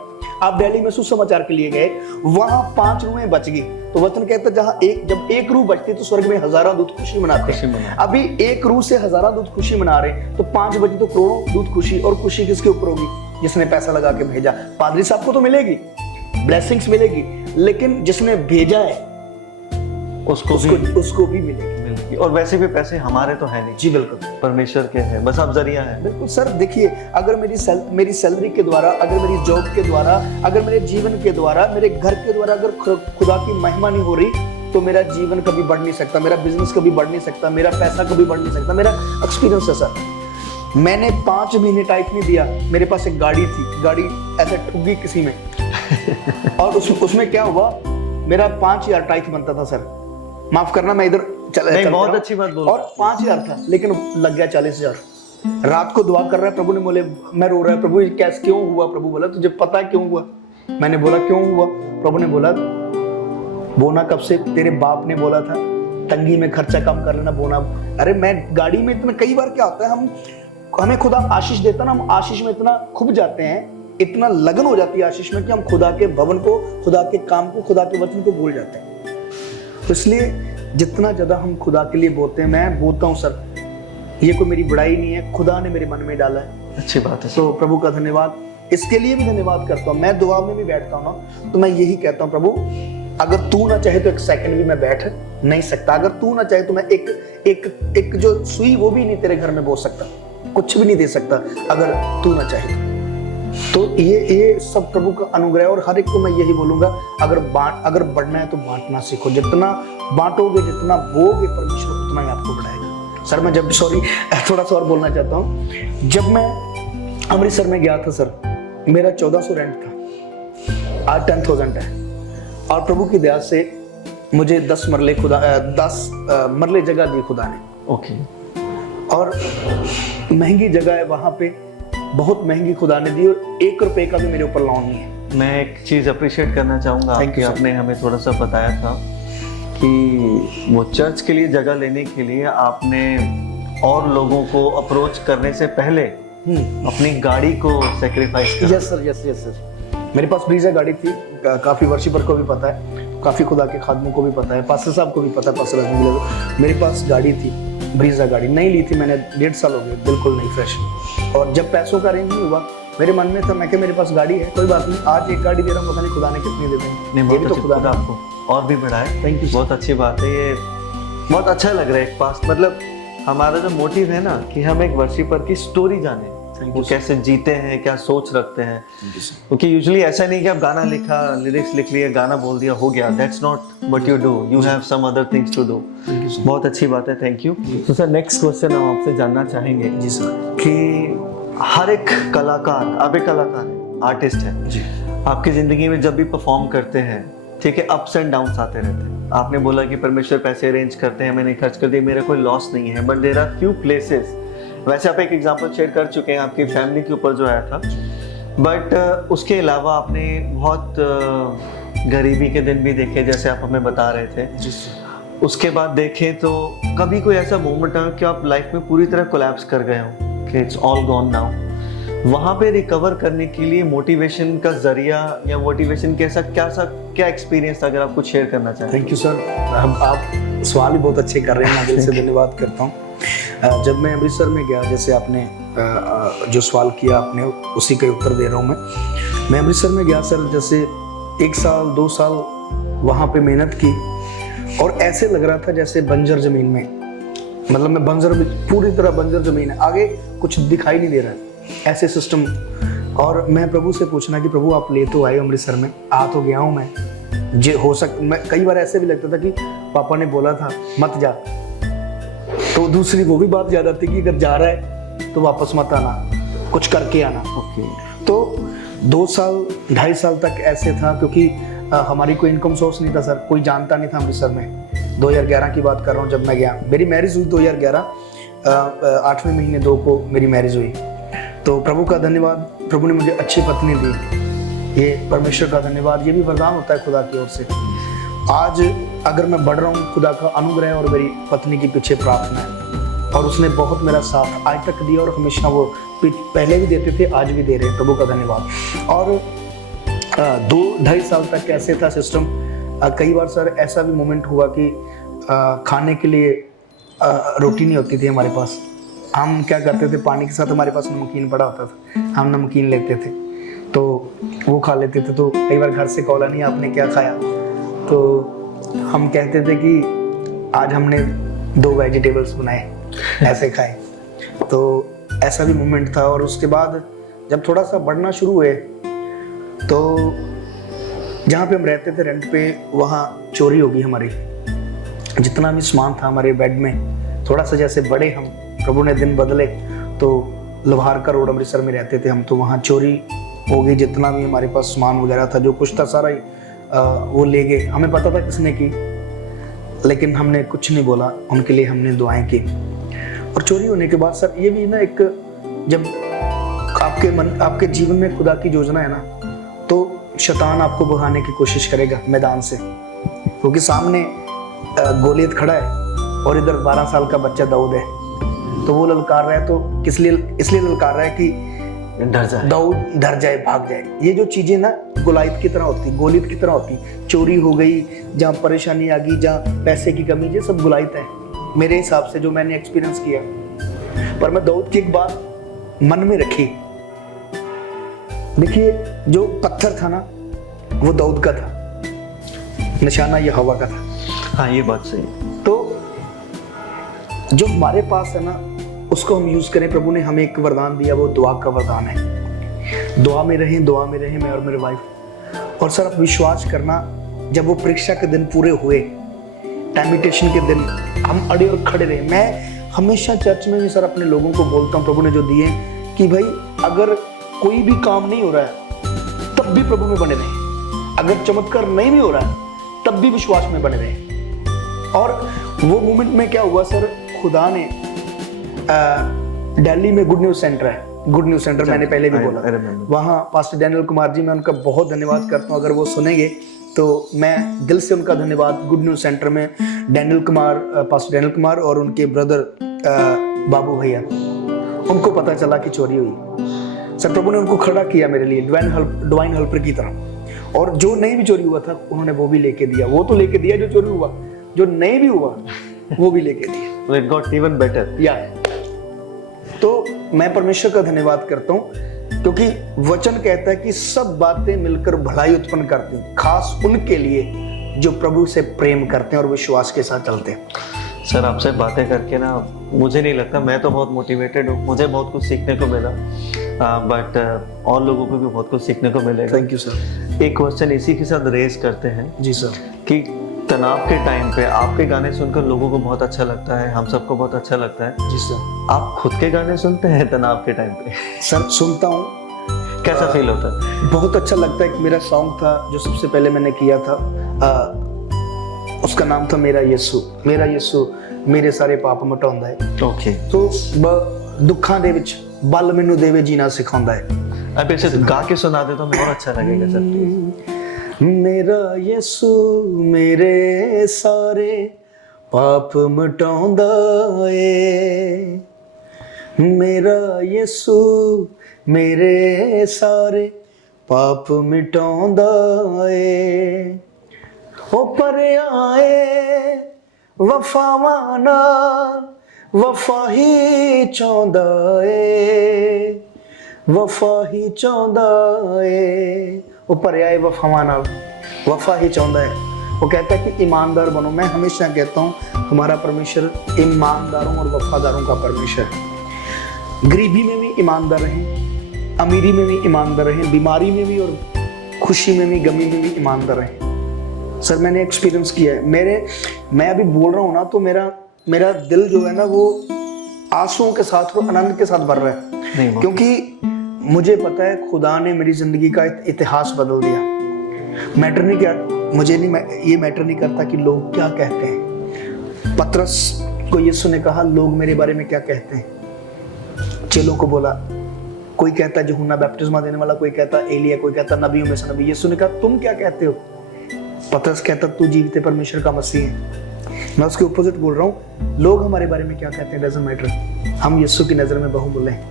आप दिल्ली में सुसमाचार के लिए गए, वहां 5 रूहें बच गई, तो वचन कहता है जब एक रूह बचती तो स्वर्ग में हजारों दूत खुशी मनाते हैं। अभी एक रूह से हजारों दूत खुशी मना रहे, तो 5 बची तो करोड़ों दूत खुशी। और खुशी किसके ऊपर होगी? जिसने पैसा लगा के भेजा। पादरी साहब को तो मिलेगी, ब्लेसिंग्स मिलेगी, लेकिन जिसने भेजा है उसको भी मिलेगी। और वैसे भी पैसे हमारे तो है नहीं। जी बिल्कुल, परमेश्वर के हैं, बस आप जरिया है। बिल्कुल सर। देखिए अगर मेरी सैलरी के द्वारा, अगर मेरी जॉब के द्वारा, अगर मेरे जीवन के द्वारा, मेरे घर के द्वारा अगर खुदा की महिमा नहीं हो रही, तो मेरा जीवन कभी बढ़ नहीं सकता, मेरा बिजनेस कभी बढ़ नहीं सकता, मेरा पैसा कभी बढ़ नहीं सकता। मेरा एक्सपीरियंस है सर। मैंने 5 महीने टाइट नहीं दिया, मेरे पास एक गाड़ी थी, गाड़ी ऐसे ठुकी किसी में और उसमें क्या हुआ, मेरा 5000 टाइट बनता था सर, माफ करना मैं इधर नहीं, बहुत अच्छी बात बोल। और 5000 था, लेकिन लग गया 40000। रात को दुआ कर रहा है, प्रभु ने बोले, मैं रो रहा है, प्रभु कैसे क्यों हुआ? प्रभु बोला तुझे पता है क्यों हुआ? मैंने बोला क्यों हुआ? प्रभु ने बोला बोना कब से? तेरे बाप ने बोला था तंगी में खर्चा कम कर लेना, बोना। अरे मैं गाड़ी में इतना, कई बार क्या होता है, हमें खुदा आशीष देता ना, हम आशीष में इतना खुब जाते हैं, इतना लगन हो जाती है आशीष में कि हम खुदा के भवन को, खुदा के काम को, खुदा के वचन को भूल जाते हैं। तो इसलिए जितना ज्यादा हम खुदा के लिए बोलते हैं, मैं बोलता हूँ सर, ये कोई मेरी बड़ाई नहीं है, खुदा ने मेरे मन में डाला है। अच्छी बात है। तो प्रभु का धन्यवाद, इसके लिए भी धन्यवाद करता हूँ। मैं दुआ में भी बैठता हूँ ना, तो मैं यही कहता हूँ, प्रभु अगर तू ना चाहे तो 1 सेकंड भी मैं बैठ नहीं सकता, अगर तू ना चाहे तो मैं एक जो सुई वो भी नहीं तेरे घर में बो सकता, कुछ भी नहीं दे सकता अगर तू ना चाहे तो ये सब प्रभु का अनुग्रह। और हर एक को मैं यही बोलूंगा, अगर बढ़ना है तो बांटना सीखो। जितना बांटोगे, जितना बोगे, परमेश्वर उतना ही आपको बढ़ाएगा। सर मैं जब, सॉरी थोड़ा सा और बोलना चाहता हूँ, जब मैं अमृतसर में गया था सर, मेरा 1400 रेंट था, आज 10,000 है। और प्रभु की दया से मुझे 10 मरले जगह दी खुदा ने। ओके। और महंगी जगह है वहां पे, बहुत महंगी खुदा ने दी, और 1 रुपए का भी मेरे ऊपर लोन नहीं है। मैं एक चीज अप्रिशिएट करना चाहूंगा कि आपने हमें थोड़ा सा बताया था कि वो चर्च के लिए जगह लेने के लिए आपने और लोगों को अप्रोच करने से पहले अपनी गाड़ी को सेक्रीफाइस किया। Yes sir. मेरे पास ब्रीजा गाड़ी थी, काफी वर्शिपर को भी पता है, काफी खुदा के खादमों को भी पता है, पास्टर साहब को भी पता है, पास्टर साहब। मेरे पास गाड़ी थी, ब्रीजा गाड़ी नहीं ली थी मैंने, 1.5 साल हो गए, बिल्कुल नहीं, फ्रेश। और जब पैसों का अरेंज नहीं हुआ, मेरे मन में था, मैं कि मेरे पास गाड़ी है, कोई बात नहीं, आज एक गाड़ी दे रहा हूँ, पता नहीं खुदा ने कितनी दे देंगे। नहीं, बहुत तो खुदा ने आपको और भी बढ़ाए। Thank you. बहुत अच्छी बात है, ये बहुत अच्छा लग रहा है। एक पास मतलब हमारा जो मोटिव है ना, कि हम एक वर्शिपर की स्टोरी जाने, वो कैसे जीते हैं, क्या सोच रखते हैं। क्योंकि यूजुअली ऐसा नहीं कि आप गाना लिखा, लिरिक्स लिख लिए, गाना बोल दिया, हो गया। That's not what you do, you have some other things to do. बहुत अच्छी बात है, थैंक यू। तो सर नेक्स्ट क्वेश्चन हम आपसे जानना चाहेंगे जी सर, कि हर एक कलाकार, आप एक कलाकार हैं, आर्टिस्ट हैं जी, आपकी जिंदगी में जब भी परफॉर्म करते हैं, ठीक है, अप्स एंड डाउन्स आते रहते हैं। आपने बोला कि परमेश्वर पैसे अरेंज करते हैं, मैंने खर्च कर दिए, मेरा कोई लॉस नहीं है, but there are few places. वैसे आप एक एग्जांपल शेयर कर चुके हैं आपकी फैमिली के ऊपर जो आया था, बट उसके अलावा आपने बहुत गरीबी के दिन भी देखे, जैसे आप हमें बता रहे थे। जी सर। उसके बाद देखें तो कभी कोई ऐसा मोमेंट आया कि आप लाइफ में पूरी तरह कोलैप्स कर गए हो कि इट्स ऑल गॉन नाउ, वहाँ पे रिकवर करने के लिए मोटिवेशन का जरिया या मोटिवेशन कैसा क्या एक्सपीरियंस था, अगर आप कुछ शेयर करना चाहें? Thank you sir. आप सवाल ही बहुत अच्छे कर रहे हैं, मैं दिल से धन्यवाद करता हूँ। जब मैं अमृतसर में गया, जैसे आपने जो सवाल किया आपने उसी का उत्तर दे रहा हूँ मैं अमृतसर में गया सर, जैसे 1 साल 2 साल वहाँ पे मेहनत की, और ऐसे लग रहा था जैसे बंजर ज़मीन में, मतलब मैं पूरी तरह बंजर ज़मीन है, आगे कुछ दिखाई नहीं दे रहा है, ऐसे सिस्टम। और मैं प्रभु से पूछना कि प्रभु आप ले तो आए अमृतसर में, आ तो गया हूँ मैं, मैं कई बार ऐसे भी लगता था कि पापा ने बोला था मत जा, तो दूसरी वो भी बात याद आती कि अगर जा रहा है तो वापस मत आना, कुछ करके आना। तो 2 साल 2.5 साल तक ऐसे था, क्योंकि हमारी कोई इनकम सोर्स नहीं था सर, कोई जानता नहीं था अमृतसर में। 2011 की बात कर रहा हूँ जब मैं गया, मेरी मैरिज हुई 2011 8वें महीने 2 को मेरी मैरिज हुई। तो प्रभु का धन्यवाद, प्रभु ने मुझे अच्छी पत्नी दी, ये परमेश्वर का धन्यवाद, ये भी वरदान होता है खुदा की ओर से। आज अगर मैं बढ़ रहा हूँ, खुदा का अनुग्रह और मेरी पत्नी के पीछे प्रार्थना है, और उसने बहुत मेरा साथ आज तक दिया, और हमेशा वो पहले भी देते थे, आज भी दे रहे हैं, प्रभु का धन्यवाद। और 2-2.5 साल तक कैसे था सिस्टम, कई बार सर ऐसा भी मोमेंट हुआ कि खाने के लिए रोटी नहीं होती थी हमारे पास। हम क्या करते थे, पानी के साथ हमारे पास नमकीन पड़ा होता था, हम नमकीन लेते थे तो वो खा लेते थे। तो कई बार घर से कॉल नहीं आपने क्या खाया, तो हम कहते थे कि आज हमने 2 वेजिटेबल्स बनाए, ऐसे खाए। तो ऐसा भी मोमेंट था। और उसके बाद जब थोड़ा सा बढ़ना शुरू हुए, तो जहाँ पे हम रहते थे रेंट पे, वहाँ चोरी होगी हमारी। जितना भी सामान था हमारे बेड में, थोड़ा सा जैसे बड़े हम, प्रभु ने दिन बदले, तो लोहार का रोड अमृतसर में रहते थे हम, तो वहाँ चोरी हो गई। जितना भी हमारे पास सामान वगैरह था, जो कुछ था सारा ही वो ले गए। हमें पता था किसने की, लेकिन हमने कुछ नहीं बोला, उनके लिए हमने दुआएं की। और चोरी होने के बाद सर ये भी ना, एक जब आपके जीवन में खुदा की योजना है ना, तो शैतान आपको भगाने की कोशिश करेगा मैदान से, क्योंकि सामने गोलियत खड़ा है और इधर 12 साल का बच्चा दाऊद है। तो वो ललकार रहा है, तो इसलिए ललकार रहा है कि दाऊद डर जाए, भाग जाए। ये जो चीजें ना गोलियत की तरह होती, चोरी हो गई, जहाँ परेशानी आ गई, जहाँ पैसे की कमी, ये सब गोलियत है मेरे हिसाब से, जो मैंने एक्सपीरियंस किया। पर मैं दाऊद की एक बात मन में रखी। देखिए, जो पत्थर था ना, वो दाऊद का था, निशाना ये हवा का था। हाँ, ये बात सही है। तो जो हमारे पास है ना, उसको हम यूज करें। प्रभु ने हमें एक वरदान दिया, वो दुआ का वरदान है। दुआ में रहें मैं और मेरे वाइफ। और सर आप विश्वास करना, जब वो परीक्षा के दिन पूरे हुए, टेम्पटेशन के दिन, हम अड़े और खड़े रहे। मैं हमेशा चर्च में भी सर अपने लोगों को बोलता हूँ, प्रभु ने जो दिए, कि भाई अगर कोई भी काम नहीं हो रहा है तब भी प्रभु में बने रहे, अगर चमत्कार नहीं भी हो रहा है तब भी विश्वास में बने रहे। और वो मोमेंट में क्या हुआ सर, खुदा ने दिल्ली में गुड न्यूज सेंटर मैंने पहले भी बोला, वहाँ पास्टर डैनियल कुमार जी, मैं उनका बहुत धन्यवाद करता हूँ। अगर वो सुनेंगे तो मैं दिल से उनका धन्यवाद। गुड न्यूज सेंटर में पास्टर डैनियल कुमार और उनके ब्रदर बाबू भैया, उनको पता चला कि चोरी हुई। सर प्रभु ने उनको खड़ा किया मेरे लिए डिवाइन हेल्पर की तरह। और जो नहीं भी चोरी हुआ था, उन्होंने वो भी लेके दिया। वो तो लेके दिया जो चोरी हुआ, जो नहीं भी हुआ वो भी लेके दिया। It got even better. तो मैं परमेश्वर का धन्यवाद करता हूँ, क्योंकि वचन कहता है कि सब बातें मिलकर भलाई उत्पन्न करती हैं, खास उनके लिए जो प्रभु से प्रेम करते हैं और विश्वास के साथ चलते हैं। सर आपसे बातें करके ना, मुझे नहीं लगता, मैं तो बहुत मोटिवेटेड हूँ, मुझे बहुत कुछ सीखने को मिला, बट और लोगों को भी बहुत कुछ सीखने को मिलेगा। Thank you sir. एक क्वेश्चन इसी के साथ रेज करते हैं। जी सर। कि तनाव के टाइम पे आपके गाने सुनकर लोगों को बहुत अच्छा लगता है, हम सबको बहुत अच्छा लगता है। जी सर। आप खुद के गाने सुनते हैं तनाव के टाइम पे? सर सुनता हूँ। कैसा फील होता है? बहुत अच्छा लगता है। एक मेरा सॉन्ग था जो सबसे पहले मैंने किया था, उसका नाम था मेरा यीशु ਮੇਰੇ ਸਾਰੇ ਪਾਪ ਮਿਟਾਉਂਦਾ ਹੈ। ओके तो दुखों ਦੇ ਵਿੱਚ बल ਮੈਨੂੰ ਦੇਵੇ ਜੀਣਾ ਸਿਖਾਉਂਦਾ ਹੈ। अब इसे गा के सुना दे तो और अच्छा लगेगा सर प्लीज। मेरा यीशु मेरे सारे पाप मिटाਉਂਦਾ ਏ, मेरा यीशु मेरे सारे पाप मिटाਉਂਦਾ ਏ, ओ पर आए वफावां नाल वफा ही चाਹੁੰਦਾ ਏ, वफा ही चाਹੁੰਦਾ ਏ, ਉਹ ਭਰਿਆ ਏ वफावां नाल वफा ही चाਹੁੰਦਾ है। वो कहता है कि ईमानदार बनो। मैं हमेशा कहता हूँ हमारा परमेश्वर ईमानदारों और वफादारों का परमेश्वर है। गरीबी में भी ईमानदार रहें, अमीरी में भी ईमानदार रहें, बीमारी में भी और खुशी में भी, गमी में भी ईमानदार रहें। सर मैंने एक्सपीरियंस किया है। मैं अभी बोल रहा हूँ ना तो मेरा दिल जो है ना वो आंसुओं के साथ और आनंद के साथ भर रहा है, क्योंकि मुझे पता है खुदा ने मेरी जिंदगी का इतिहास बदल दिया। मैटर नहीं क्या, मुझे नहीं, ये मैटर नहीं करता कि लोग क्या कहते हैं। पतरस को यीशु ने कहा लोग मेरे बारे में क्या कहते हैं। चेलों को बोला, कोई कहता है यूहन्ना बपतिस्मा देने वाला, कोई कहता एलिया, कोई कहता नबियों में से नबी। यीशु ने कहा तुम क्या कहते हो। पतरस कहता तू जीवित परमेश्वर का मसीह है। मैं उसके अपोजिट बोल रहा हूँ, लोग हमारे बारे में क्या कहते हैं डजंट मैटर, हम यीशु की नजर में बहुमूल्य हैं,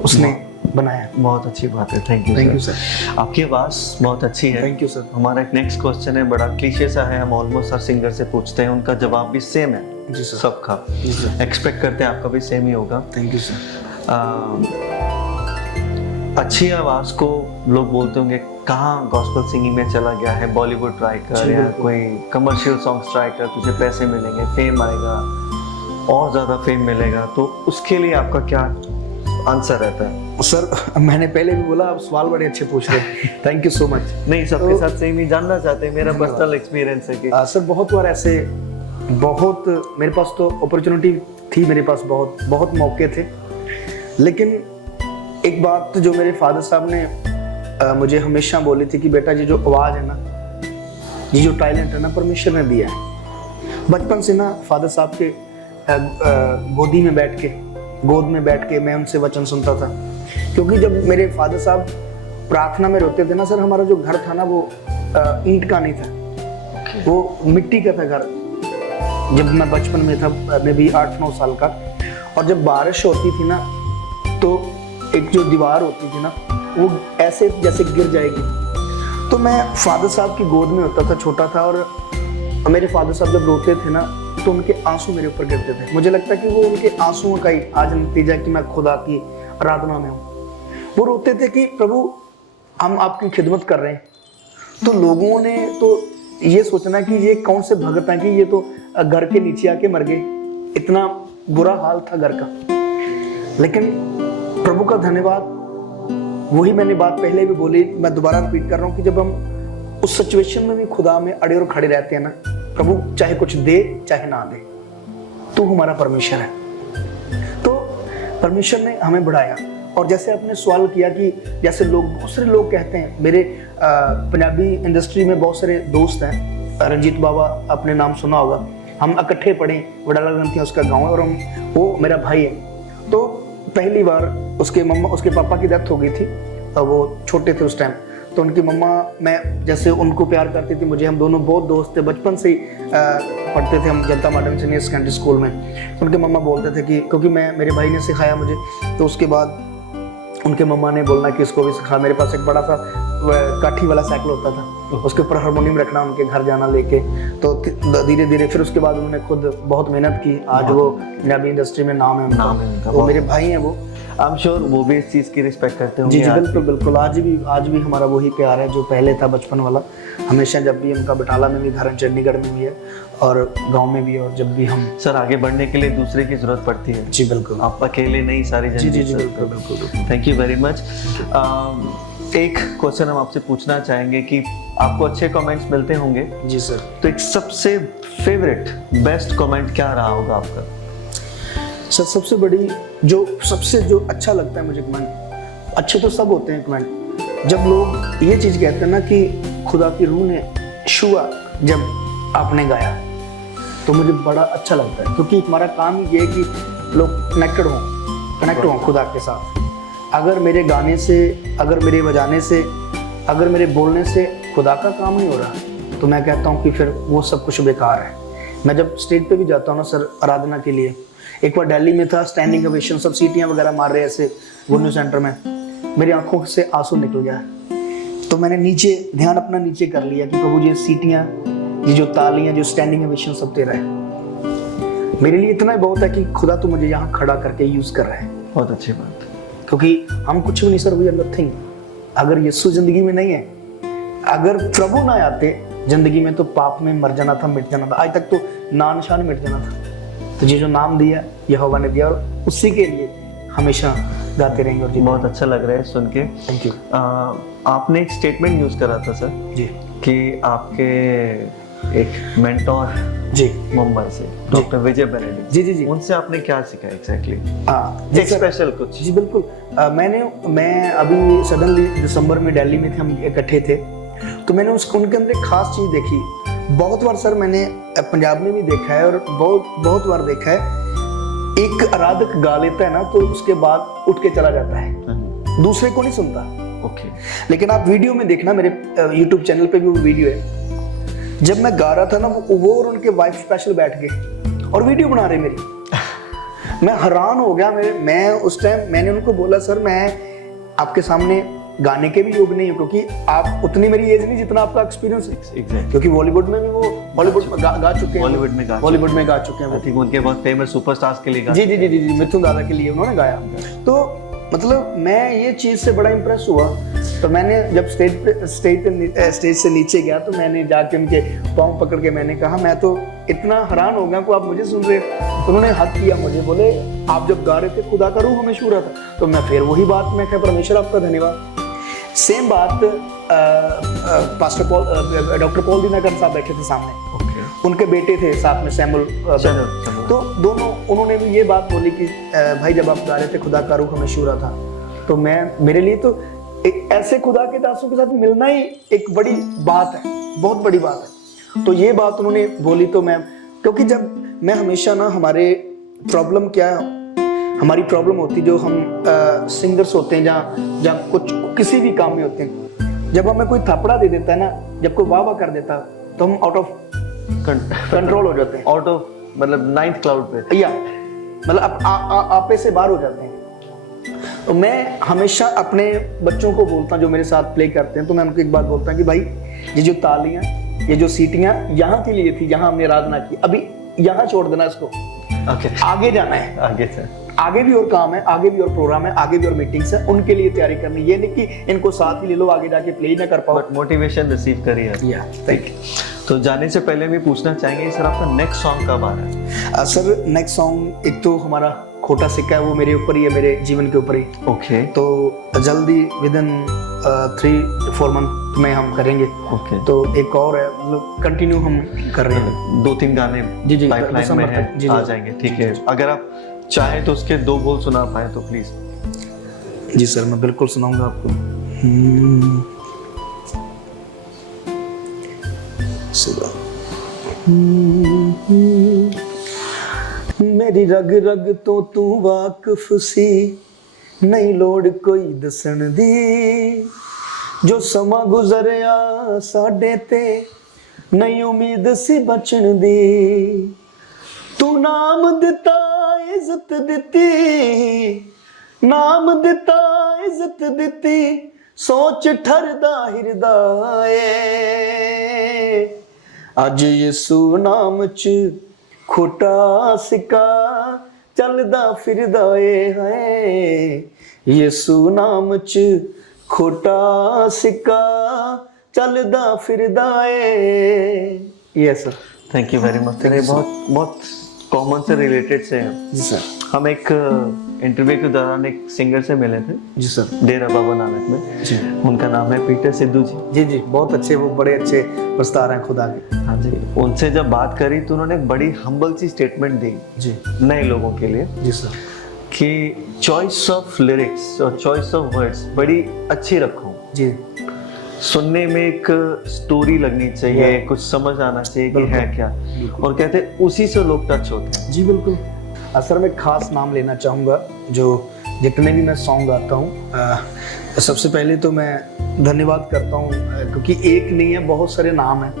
उसने बनाया। बहुत अच्छी बात है, थैंक यू सर। आपकी आवाज़ बहुत अच्छी है। Thank you sir. हमारा एक नेक्स्ट क्वेश्चन है, बड़ा क्लीशे सा है, हम ऑलमोस्ट हर सिंगर से पूछते हैं, उनका जवाब भी सेम है जी सर, सबका। एक्सपेक्ट करते हैं आपका भी सेम ही होगा। Thank you sir. अच्छी आवाज़ को लोग बोलते होंगे कहाँ गॉस्पेल सिंगिंग में चला गया है, बॉलीवुड ट्राई कर या कोई कमर्शियल सॉन्ग्स ट्राई कर, तुझे पैसे मिलेंगे, फेम आएगा, और ज़्यादा फेम मिलेगा, तो उसके लिए आपका क्या आंसर रहता है। सर मैंने पहले भी बोला, आप सवाल बड़े अच्छे पूछ रहे हैं, थैंक यू सो मच। नहीं सबके साथ सही नहीं जानना चाहते, मेरा पर्सनल एक्सपीरियंस है कि सर बहुत बार ऐसे बहुत मेरे पास तो अपॉर्चुनिटी थी, मेरे पास बहुत मौके थे, लेकिन एक बात जो मेरे फादर साहब ने मुझे हमेशा बोली थी कि बेटा ये जो आवाज़ है ना, ये जो टैलेंट है ना, परमेश्वर ने दिया है। बचपन से ना फादर साहब के गोद में बैठ के मैं उनसे वचन सुनता था, क्योंकि जब मेरे फादर साहब प्रार्थना में रोते थे ना सर, हमारा जो घर था ना वो ईंट का नहीं था, वो मिट्टी का था घर। जब मैं बचपन में था, मैं भी 8-9 साल का, और जब बारिश होती थी ना तो एक जो दीवार होती थी ना वो ऐसे जैसे गिर जाएगी, तो मैं फादर साहब की गोद में होता था, छोटा था, और मेरे फादर साहब जब रोते थे ना तो उनके आंसू मेरे ऊपर गिरते थे। मुझे लगता है कि वो उनके आंसुओं का ही आज नतीजा कि मैं खुदा की आराधना में हूँ। वो रोते थे कि प्रभु हम आपकी खिदमत कर रहे हैं, तो लोगों ने तो ये सोचना कि ये कौन से भगत हैं कि ये तो घर के नीचे आके मर गए, इतना बुरा हाल था घर का। लेकिन प्रभु का धन्यवाद, वही मैंने बात पहले भी बोली, मैं दोबारा रिपीट कर रहा हूँ कि जब हम उस सिचुएशन में भी खुदा में अड़े और खड़े रहते हैं ना, प्रभु चाहे कुछ दे चाहे ना दे, तू हमारा परमेश्वर है, तो परमेश्वर ने हमें बढ़ाया। और जैसे आपने सवाल किया कि जैसे बहुत सारे लोग कहते हैं, मेरे पंजाबी इंडस्ट्री में बहुत सारे दोस्त हैं, रंजीत बाबा आपने नाम सुना होगा, हम इकट्ठे पढ़े, वडाला ग्रंथी उसका गाँव है, और वो मेरा भाई है। तो पहली बार उसके पापा की डेथ हो गई थी, वो छोटे थे उस टाइम, तो उनकी मम्मा, मैं जैसे उनको प्यार करती थी, मुझे, हम दोनों बहुत दोस्त थे, बचपन से ही पढ़ते थे हम जनता मॉडर्न सीनियर सेकेंडरी स्कूल में। तो उनके मम्मा बोलते थे कि, क्योंकि मेरे भाई ने सिखाया मुझे, तो उसके बाद उनके मम्मा ने बोलना कि इसको भी सिखा। मेरे पास एक बड़ा सा काठी वाला साइकिल होता था, उसके ऊपर हारमोनियम रखना, उनके घर जाना लेके, तो धीरे धीरे फिर उसके बाद उन्होंने खुद बहुत मेहनत की, आज वो पंजाबी इंडस्ट्री में नाम है उनका, वो मेरे भाई हैं। वो आई एम श्योर वो भी इस चीज़ की रिस्पेक्ट करते होंगे। जी बिल्कुल, आज भी हमारा वही प्यार है जो पहले था बचपन वाला, हमेशा जब भी उनका बटाला में भी घर है, चंडीगढ़ में भी है, और गांव में भी है, और जब भी हम सर आगे बढ़ने के लिए दूसरे की जरूरत पड़ती है। जी बिल्कुल, आप अकेले नहीं, सारी जी बिल्कुल। Thank you very much. एक क्वेश्चन हम आपसे पूछना चाहेंगे कि आपको अच्छे कमेंट्स मिलते होंगे। जी सर। तो एक सबसे फेवरेट बेस्ट कमेंट क्या रहा होगा आपका? सर सबसे जो अच्छा लगता है मुझे कमेंट, अच्छे तो सब होते हैं कमेंट, जब लोग ये चीज़ कहते हैं ना कि खुदा की रूह ने छुआ जब आपने गाया तो मुझे बड़ा अच्छा लगता है, क्योंकि हमारा काम ही ये है कि लोग कनेक्ट हों खुदा के साथ। अगर मेरे गाने से, अगर मेरे बजाने से, अगर मेरे बोलने से खुदा का काम नहीं हो रहा, तो मैं कहता हूँ कि फिर वो सब कुछ बेकार है। मैं जब स्टेज पे भी जाता हूँ ना सर, आराधना के लिए, एक बार दिल्ली में था, स्टैंडिंग ओवेशन, सब सीटियाँ वगैरह मार रहे ऐसे गुन्नू सेंटर में, मेरी आंखों से आंसू निकल गया। तो मैंने नीचे ध्यान अपना नीचे कर लिया कि प्रभु ये सीटियाँ, ये जो तालियाँ, जो स्टैंडिंग ओवेशन सब तेरा है। मेरे लिए इतना ही बहुत है कि खुदा तो मुझे यहाँ खड़ा करके यूज कर रहा है। बहुत अच्छी बात, क्योंकि हम कुछ भी नहीं सर, वी आर नथिंग। अगर यीशु जिंदगी में नहीं है, अगर प्रभु ना आते जिंदगी में, तो पाप में मर जाना था, मिट जाना था। आज तक तो नाम निशान मिट जाना था। तो ये जो नाम दिया यहोवा ने दिया, और उसी के लिए हमेशा गाते रहेंगे। और जी बहुत अच्छा लग रहा है सुन के। Thank you. आपने एक स्टेटमेंट यूज करा था सर जी कि आपके एक मेंटोर जी मुंबई से डॉक्टर विजय बेनेडिक्ट, जी जी जी, उनसे आपने क्या सीखा एग्जैक्टली? हाँ एक स्पेशल कुछ? जी बिल्कुल। मैं अभी सडनली दिसंबर में दिल्ली में थे, हम इकट्ठे थे, तो मैंने उनके अंदर एक खास चीज देखी। बहुत बार सर मैंने पंजाब में भी देखा है और बहुत बार देखा है, एक आराधक गा लेता है ना, तो उसके बाद उठ के चला जाता है, दूसरे को नहीं सुनता। ओके। लेकिन आप वीडियो में देखना, मेरे YouTube चैनल पे भी वो वीडियो है, जब मैं गा रहा था ना, वो और उनके वाइफ स्पेशल बैठ गए और वीडियो बना रहे मेरी। मैं हैरान हो गया। मैं उस टाइम मैंने उनको बोला, सर मैं आपके सामने गाने के भी योग नहीं हूँ, क्योंकि आप उतनी मेरी एज नहीं जितना आपका एक्सपीरियंस है। क्योंकि बॉलीवुड में भी वो बॉलीवुड में गा चुके हैं, बॉलीवुड में गा चुके हैं वो। आई थिंक उनके बहुत फेमस सुपरस्टार्स के लिए जी जी जी जी, मिथुन दादा के लिए उन्होंने गाया। तो मतलब मैं ये चीज से बड़ा इंप्रेस हुआ। तो मैंने जब स्टेज से नीचे गया, तो मैंने जाके उनके पाँव पकड़ के मैंने कहा, मैं तो इतना हैरान हो गया कि आप मुझे सुन रहे हो। तो उन्होंने हक किया मुझे, बोले आप जब गा रहे थे खुदा का रूह हमें छू रहा था। तो मैं फिर वही बात, मैं कहा परमेश्वर आपका धन्यवाद। सेम बात pastor Paul, doctor Paul Dinakar साहब बैठे थे सामने, उनके बेटे थे साथ में सैमुअल। तो दोनों, उन्होंने भी ये बात बोली कि भाई जब आप गा रहे थे खुदा का रूह हमें छू रहा था। तो मेरे लिए तो एक ऐसे खुदा के दासों के साथ मिलना ही एक बड़ी बात है, बहुत बड़ी बात है। तो ये बात उन्होंने बोली, तो मैं, क्योंकि जब मैं हमेशा ना, हमारे प्रॉब्लम क्या है, हमारी प्रॉब्लम होती जो हम सिंगर्स होते हैं, जहाँ कुछ किसी भी काम में होते हैं, जब हमें कोई थपड़ा दे देता है ना, जब कोई वाह वाह कर देता, तो हम आउट ऑफ कंट्रोल हो जाते हैं, आउट ऑफ मतलब नाइन्थ क्लाउड पे, या मतलब आपे से बाहर हो जाते हैं। तो मैं हमेशा अपने बच्चों को बोलता हूँ जो मेरे साथ प्ले करते हैं, तो मैं उनको एक बात बोलता हूँ कि भाई ये जो तालियां, ये जो सीटियां यहाँ के लिए थी, यहाँ हमने आराधना की, अभी यहाँ छोड़ देना इसको। आगे जाना है, आगे भी और काम है, आगे भी और प्रोग्राम है, आगे भी और मीटिंग्स है, उनके लिए तैयारी करनी। ये नहीं कि इनको साथ ही ले लो, आगे जाके प्ले ही ना कर पाओ। बट मोटिवेशन रिसीव करिए। Thank you. तो जाने से पहले भी पूछना चाहेंगे सर, आपका नेक्स्ट सॉन्ग कब आ रहा है? सर नेक्स्ट सॉन्ग एक तो हमारा खोटा सिक्का है, वो मेरे ऊपर ही है, मेरे जीवन के ऊपर ही। ओके। तो जल्दी विदिन 3-4 मंथ में हम करेंगे। ओके। तो एक और है, मतलब कंटिन्यू हम कर रहे हैं, 2-3 गाने जी जी पाइपलाइन में है, आ जाएंगे। ठीक है, अगर आप चाहे तो उसके 2 बोल सुना पाए तो प्लीज। जी सर, मैं बिल्कुल सुनाऊंगा आपको। मेरी रग रग तो तू वाकिफ सी, नहीं लोड़ कोई दसन दी, जो समा गुजरिया साडे ते, नहीं उम्मीद सी बचन दी, तू नाम दिता इज्जत दिती, नाम दिता इज्जत दिती, सोच ठरदा हिरदाए, अज यीशु नाम च खोटा सिक्का चलदा फिरदा है, यीशु नाम च खोटा सिक्का चलदा फिरदा है। Yes sir, thank you very much. तेरे बहुत कॉमन से रिलेटेड से हैं। जी सर। हम एक इंटरव्यू के दौरान एक सिंगर से मिले थे। जी सर। डेरा बाबा नानक में जी। उनका नाम है पीटर सिद्धू जी। जी जी, बहुत अच्छे, वो बड़े अच्छे प्रस्तार हैं खुदा के। हाँ जी। उनसे जब बात करी तो उन्होंने एक बड़ी हम्बल सी स्टेटमेंट दी जी नए लोगों के लिए। जी सर। कि चॉइस ऑफ लिरिक्स और चॉइस ऑफ वर्ड्स बड़ी अच्छी रखो। जी। सुनने में एक स्टोरी लगनी चाहिए, कुछ समझ आना चाहिए कि है क्या, और कहते हैं उसी से लोग टच होते हैं। जी बिल्कुल। सर मैं खास नाम लेना चाहूँगा जो जितने भी मैं सॉन्ग गाता हूँ। सबसे पहले तो मैं धन्यवाद करता हूँ क्योंकि एक नहीं है, बहुत सारे नाम हैं।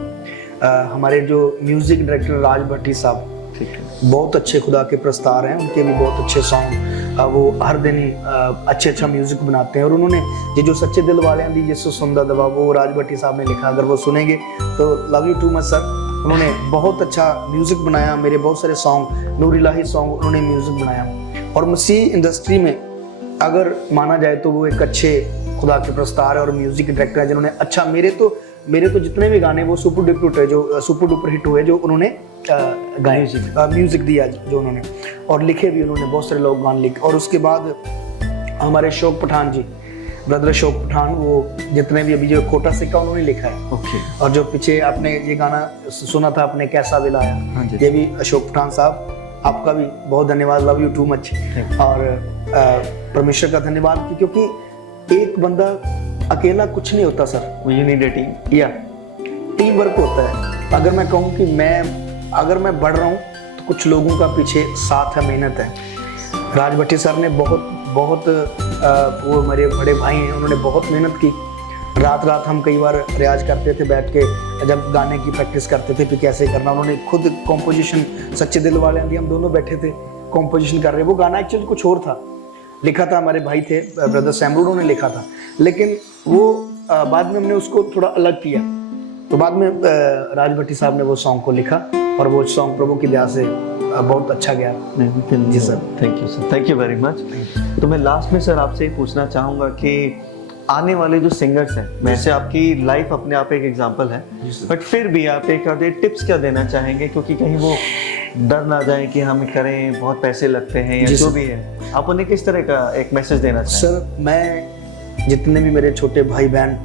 हमारे जो म्यूज़िक डायरेक्टर राज भट्टी साहब, ठीक है, बहुत अच्छे खुदा के प्रस्तार हैं, उनके भी बहुत अच्छे सॉन्ग, वो हर दिन अच्छा म्यूजिक बनाते हैं। और उन्होंने ये जो सच्चे दिल वाले दी जिससे सुंदर दवा, वो राज भट्टी साहब ने लिखा, अगर वो सुनेंगे तो love you too much sir. उन्होंने बहुत अच्छा म्यूजिक बनाया, मेरे बहुत सारे सॉन्ग, नूर इलाही सॉन्ग उन्होंने म्यूजिक बनाया। और मसीह इंडस्ट्री में अगर माना जाए तो वो एक अच्छे खुदा के प्रस्तार है और म्यूजिक डायरेक्टर है जिन्होंने अच्छा, मेरे तो जितने भी गाने वो सुपर डुपर हिट हुए जो उन्होंने गाए, म्यूजिक दिया जो उन्होंने, और लिखे भी उन्होंने, बहुत सारे लोग गाने लिखे। और उसके बाद हमारे अशोक पठान जी, ब्रदर अशोक पठान, वो जितने भी अभी जो खोटा सिक्का उन्होंने लिखा है। ओके। और जो पीछे आपने ये गाना सुना था आपने कैसा विल आया, ये भी अशोक पठान साहब, आपका भी बहुत धन्यवाद, लव यू टू मच। और परमेश्वर का धन्यवाद क्योंकि एक बंदा अकेला कुछ नहीं होता sir, you need a team, या टीम वर्क होता है। अगर मैं कहूँ कि अगर मैं बढ़ रहा हूँ तो कुछ लोगों का पीछे साथ है, मेहनत है। राज भट्टी सर ने बहुत वो मेरे बड़े भाई हैं, उन्होंने बहुत मेहनत की। रात हम कई बार रियाज करते थे बैठ के, जब गाने की प्रैक्टिस करते थे फिर कैसे करना, उन्होंने खुद कॉम्पोजिशन, सच्चे दिल वाले हम दोनों बैठे थे कॉम्पोजिशन कर रहे। वो गाना एक्चुअली कुछ और था, लिखा था हमारे भाई थे ब्रदर सैमरूड, उन्होंने लिखा था, लेकिन वो बाद में हमने उसको थोड़ा अलग किया। तो बाद में राज भट्टी साहब ने वो सॉन्ग को लिखा और वो सॉन्ग प्रभु की दया से बहुत अच्छा गया। जी sir, thank you sir, thank you very much. तो मैं लास्ट में सर आपसे पूछना चाहूँगा कि आने वाले जो सिंगर्स हैं, वैसे आपकी लाइफ अपने आप एक एग्जांपल है, बट फिर भी आप एक आधे टिप्स क्या देना चाहेंगे, क्योंकि कहीं वो डर ना जाए कि हम करें बहुत पैसे लगते हैं या जो भी है, आप उन्हें किस तरह का एक मैसेज देना चाहेंगे? सर मैं जितने भी मेरे छोटे भाई बहन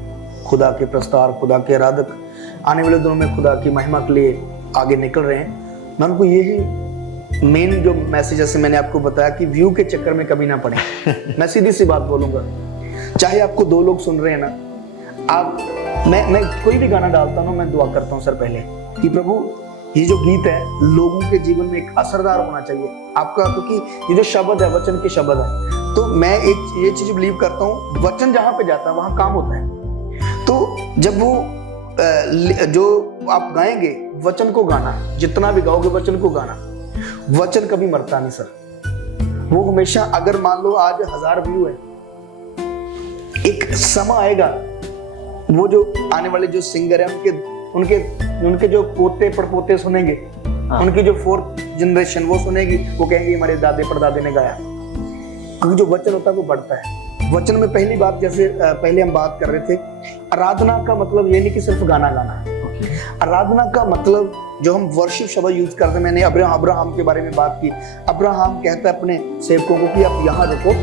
खुदा के प्रस्तार, खुदा के आराधक आने वाले दिनों में खुदा की महिमा के लिए आगे निकल रहे हैं, मैं उनको यही मेन जो मैसेज, जैसे मैंने आपको बताया कि व्यू के चक्कर में कभी ना पड़े। मैं सीधी सी बात बोलूंगा, चाहे आपको 2 लोग सुन रहे हैं ना, मैं कोई भी गाना डालता हूँ, मैं दुआ करता हूँ सर पहले कि प्रभु ये जो गीत है लोगों के जीवन में एक असरदार होना चाहिए आपका, क्योंकि ये जो शब्द है वचन के शब्द है। तो मैं एक ये चीज बिलीव करता हूँ, वचन जहाँ पे जाता है वहाँ काम होता है। तो जब वो जो आप गाएंगे वचन को गाना, जितना भी गाओगे वचन को गाना, वचन कभी मरता नहीं सर, वो हमेशा। अगर मान लो आज 1000 व्यू है, एक समय आएगा वो जो आने वाले जो सिंगर है उनके जो पोते पड़पोते सुनेंगे, उनकी जो 4th जनरेशन वो सुनेगी, वो कहेंगे हमारे दादे परदादे ने गाया, क्योंकि जो वचन होता है वो बढ़ता है। वचन में पहली बात, जैसे पहले हम बात कर रहे थे, आराधना का मतलब ये नहीं कि सिर्फ गाना गाना है। आराधना का मतलब जो हम वर्शिप शब्द यूज करते हैं, मैंने अब्राहम के बारे में बात की। अब्राहम कहता है अपने सेवकों को कि आप यहाँ रुको,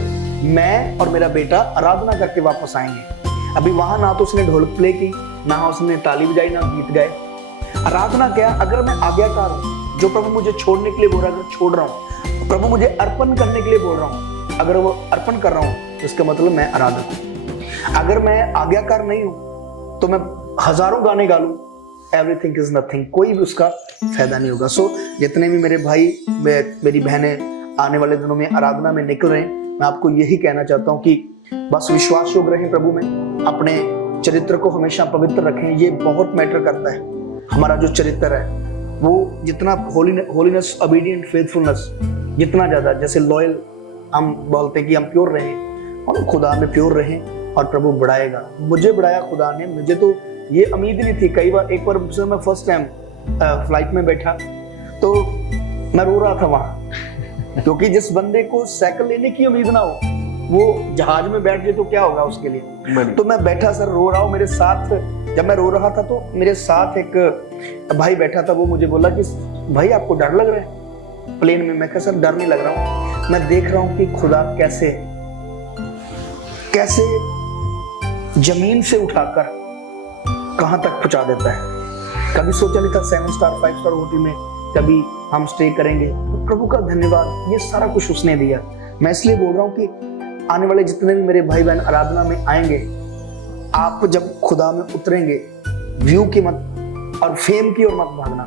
मैं और मेरा बेटा आराधना करके वापस आएंगे। अभी वहां ना तो उसने ढोलक प्ले की, ना उसने ताली बजाई, ना गीत गाए। आराधना क्या? अगर मैं आज्ञाकार हूँ, जो प्रभु मुझे छोड़ने के लिए बोल रहा है, अगर छोड़ रहा हूँ, प्रभु मुझे अर्पण करने के लिए बोल रहा हूँ, अगर वो अर्पण कर रहा हूँ तो इसका मतलब मैं आराधक हूँ। अगर मैं आज्ञाकार नहीं हूँ तो मैं हजारों गाने गा लूं, एवरीथिंग इज नथिंग, कोई भी उसका फायदा नहीं होगा। सो जितने भी मेरे भाई मेरी बहनें आने वाले दिनों में आराधना में निकल रहे हैं, मैं आपको यही कहना चाहता हूँ कि बस विश्वास योग्य रहें प्रभु में, अपने चरित्र को हमेशा पवित्र रखें। ये बहुत मैटर करता है, हमारा जो चरित्र है वो जितना होलीनेस, ओबीडिएंट, फेथफुलनेस जितना ज्यादा, जैसे लॉयल हम बोलते हैं कि हम प्योर रहें और खुदा में प्योर रहें और प्रभु बढ़ाएगा। मुझे बढ़ाया खुदा ने, मुझे तो ये उम्मीद नहीं थी। कई बार, एक बार मैं फर्स्ट टाइम फ्लाइट में बैठा तो मैं रो रहा था वहां, क्योंकि जिस बंदे को साइकिल लेने की उम्मीद ना हो वो जहाज में बैठ जाए तो क्या होगा उसके लिए। तो मैं बैठा सर, रो रहा हूँ। मेरे साथ जब मैं रो रहा था तो मेरे साथ एक भाई बैठा था, वो मुझे बोला कि भाई आपको डर लग रहा है प्लेन में? मैं कहा सर डर नहीं लग रहा हूँ, मैं देख रहा हूँ कि खुदा कैसे कैसे जमीन से उठाकर कहां तक पहुंचा देता है। कभी सोचा नहीं था 7 स्टार 5 स्टार होटल में कभी हम स्टे करेंगे, तो प्रभु का धन्यवाद, ये सारा कुछ उसने दिया। मैं इसलिए बोल रहा हूँ कि आने वाले जितने भी मेरे भाई बहन आराधना में आएंगे, आप जब खुदा में उतरेंगे, व्यू की मत और फेम की ओर मत भागना,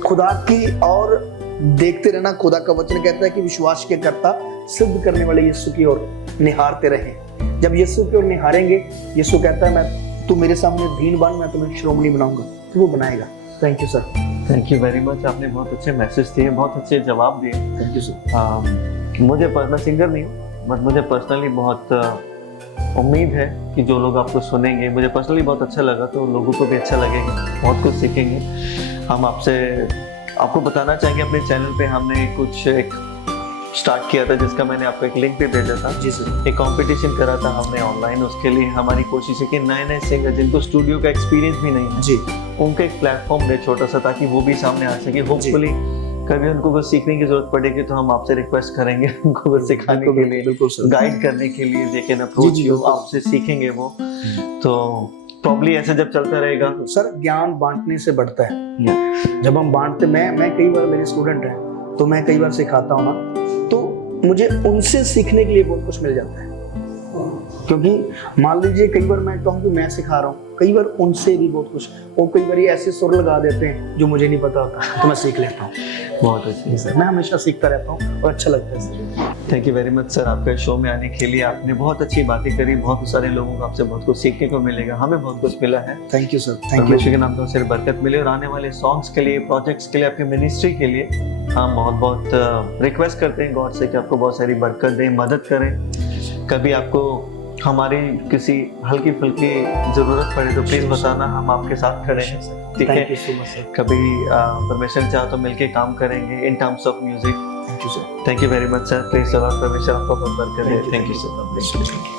खुदा की और देखते रहना। खुदा का वचन कहता है कि विश्वास के करता सिद्ध करने वाले यीशु की ओर निहारते रहें। जब यीशु की ओर निहारेंगे, यीशु कहता है मैं तू मेरे सामने दीन बन, मैं तुम्हें श्रोमणी बनाऊंगा, तो वो बनाएगा। Thank you sir. Thank you very much. आपने बहुत अच्छे मैसेज दिए, बहुत अच्छे जवाब दिए। Thank you sir. मैं सिंगर नहीं हूँ, बट मुझे पर्सनली बहुत उम्मीद है कि जो लोग आपको सुनेंगे, मुझे पर्सनली बहुत अच्छा लगा, तो लोगों को भी अच्छा लगेगा, बहुत कुछ सीखेंगे। हम आपको बताना चाहेंगे, अपने चैनल पे हमने एक स्टार्ट किया था, जिसका मैंने आपको एक लिंक भी भेजा था। जी सर। एक कंपटीशन करा था हमने ऑनलाइन। उसके लिए हमारी कोशिश है कि नए नए सिंगर जिनको स्टूडियो का एक्सपीरियंस भी नहीं है जी, उनको एक प्लेटफॉर्म दे छोटा सा, ताकि वो भी सामने आ सके। होपफुली कभी उनको कुछ सीखने की जरूरत पड़ेगी तो हम आपसे रिक्वेस्ट करेंगे उनको कुछ सिखाने के लिए, बिल्कुल सर, गाइड करने के लिए। दे कैन अप्रोच यू, आपसे सीखेंगे वो। तो प्रॉब्ली ऐसे जब चलता रहेगा सर, ज्ञान बांटने से बढ़ता है। जब हम बांटते, मैं कई बार, मेरे स्टूडेंट हैं तो मैं कई बार सिखाता हूँ ना, तो मुझे उनसे सीखने के लिए बहुत कुछ मिल जाता है। क्योंकि मान लीजिए कई बार मैं कहूँ कि मैं सिखा रहा हूँ, कई बार उनसे भी बहुत कुछ, वो कई बार ऐसे सुर लगा देते हैं जो मुझे नहीं पता होता, तो मैं सीख लेता हूँ। बहुत अच्छी सर, मैं हमेशा सीखता रहता हूँ और अच्छा लगता है sir. Thank you very much sir, आपके शो में आने के लिए। आपने बहुत अच्छी बातें करी, बहुत सारे लोगों को आपसे बहुत कुछ सीखने को मिलेगा, हमें बहुत कुछ मिला है। Thank you sir. Thank you. परमेश्वर के नाम तो सिर्फ बरकत मिले, और आने वाले सॉन्ग्स के लिए, प्रोजेक्ट्स के लिए, आपकी मिनिस्ट्री के लिए हम बहुत बहुत रिक्वेस्ट करते हैं गॉड से कि आपको बहुत सारी बरकत दें, मदद करें। कभी आपको हमारी किसी हल्की फुल्की जरूरत पड़े तो प्लीज बताना, हम आपके साथ खड़े हैं। ठीक है, thank you so much sir. कभी परमेश्वर चाहे तो मिलके काम करेंगे in terms of music. Thank you sir. Thank you very much sir. Please परमेश्वर आपको बहुत बरकत दे। Thank you sir.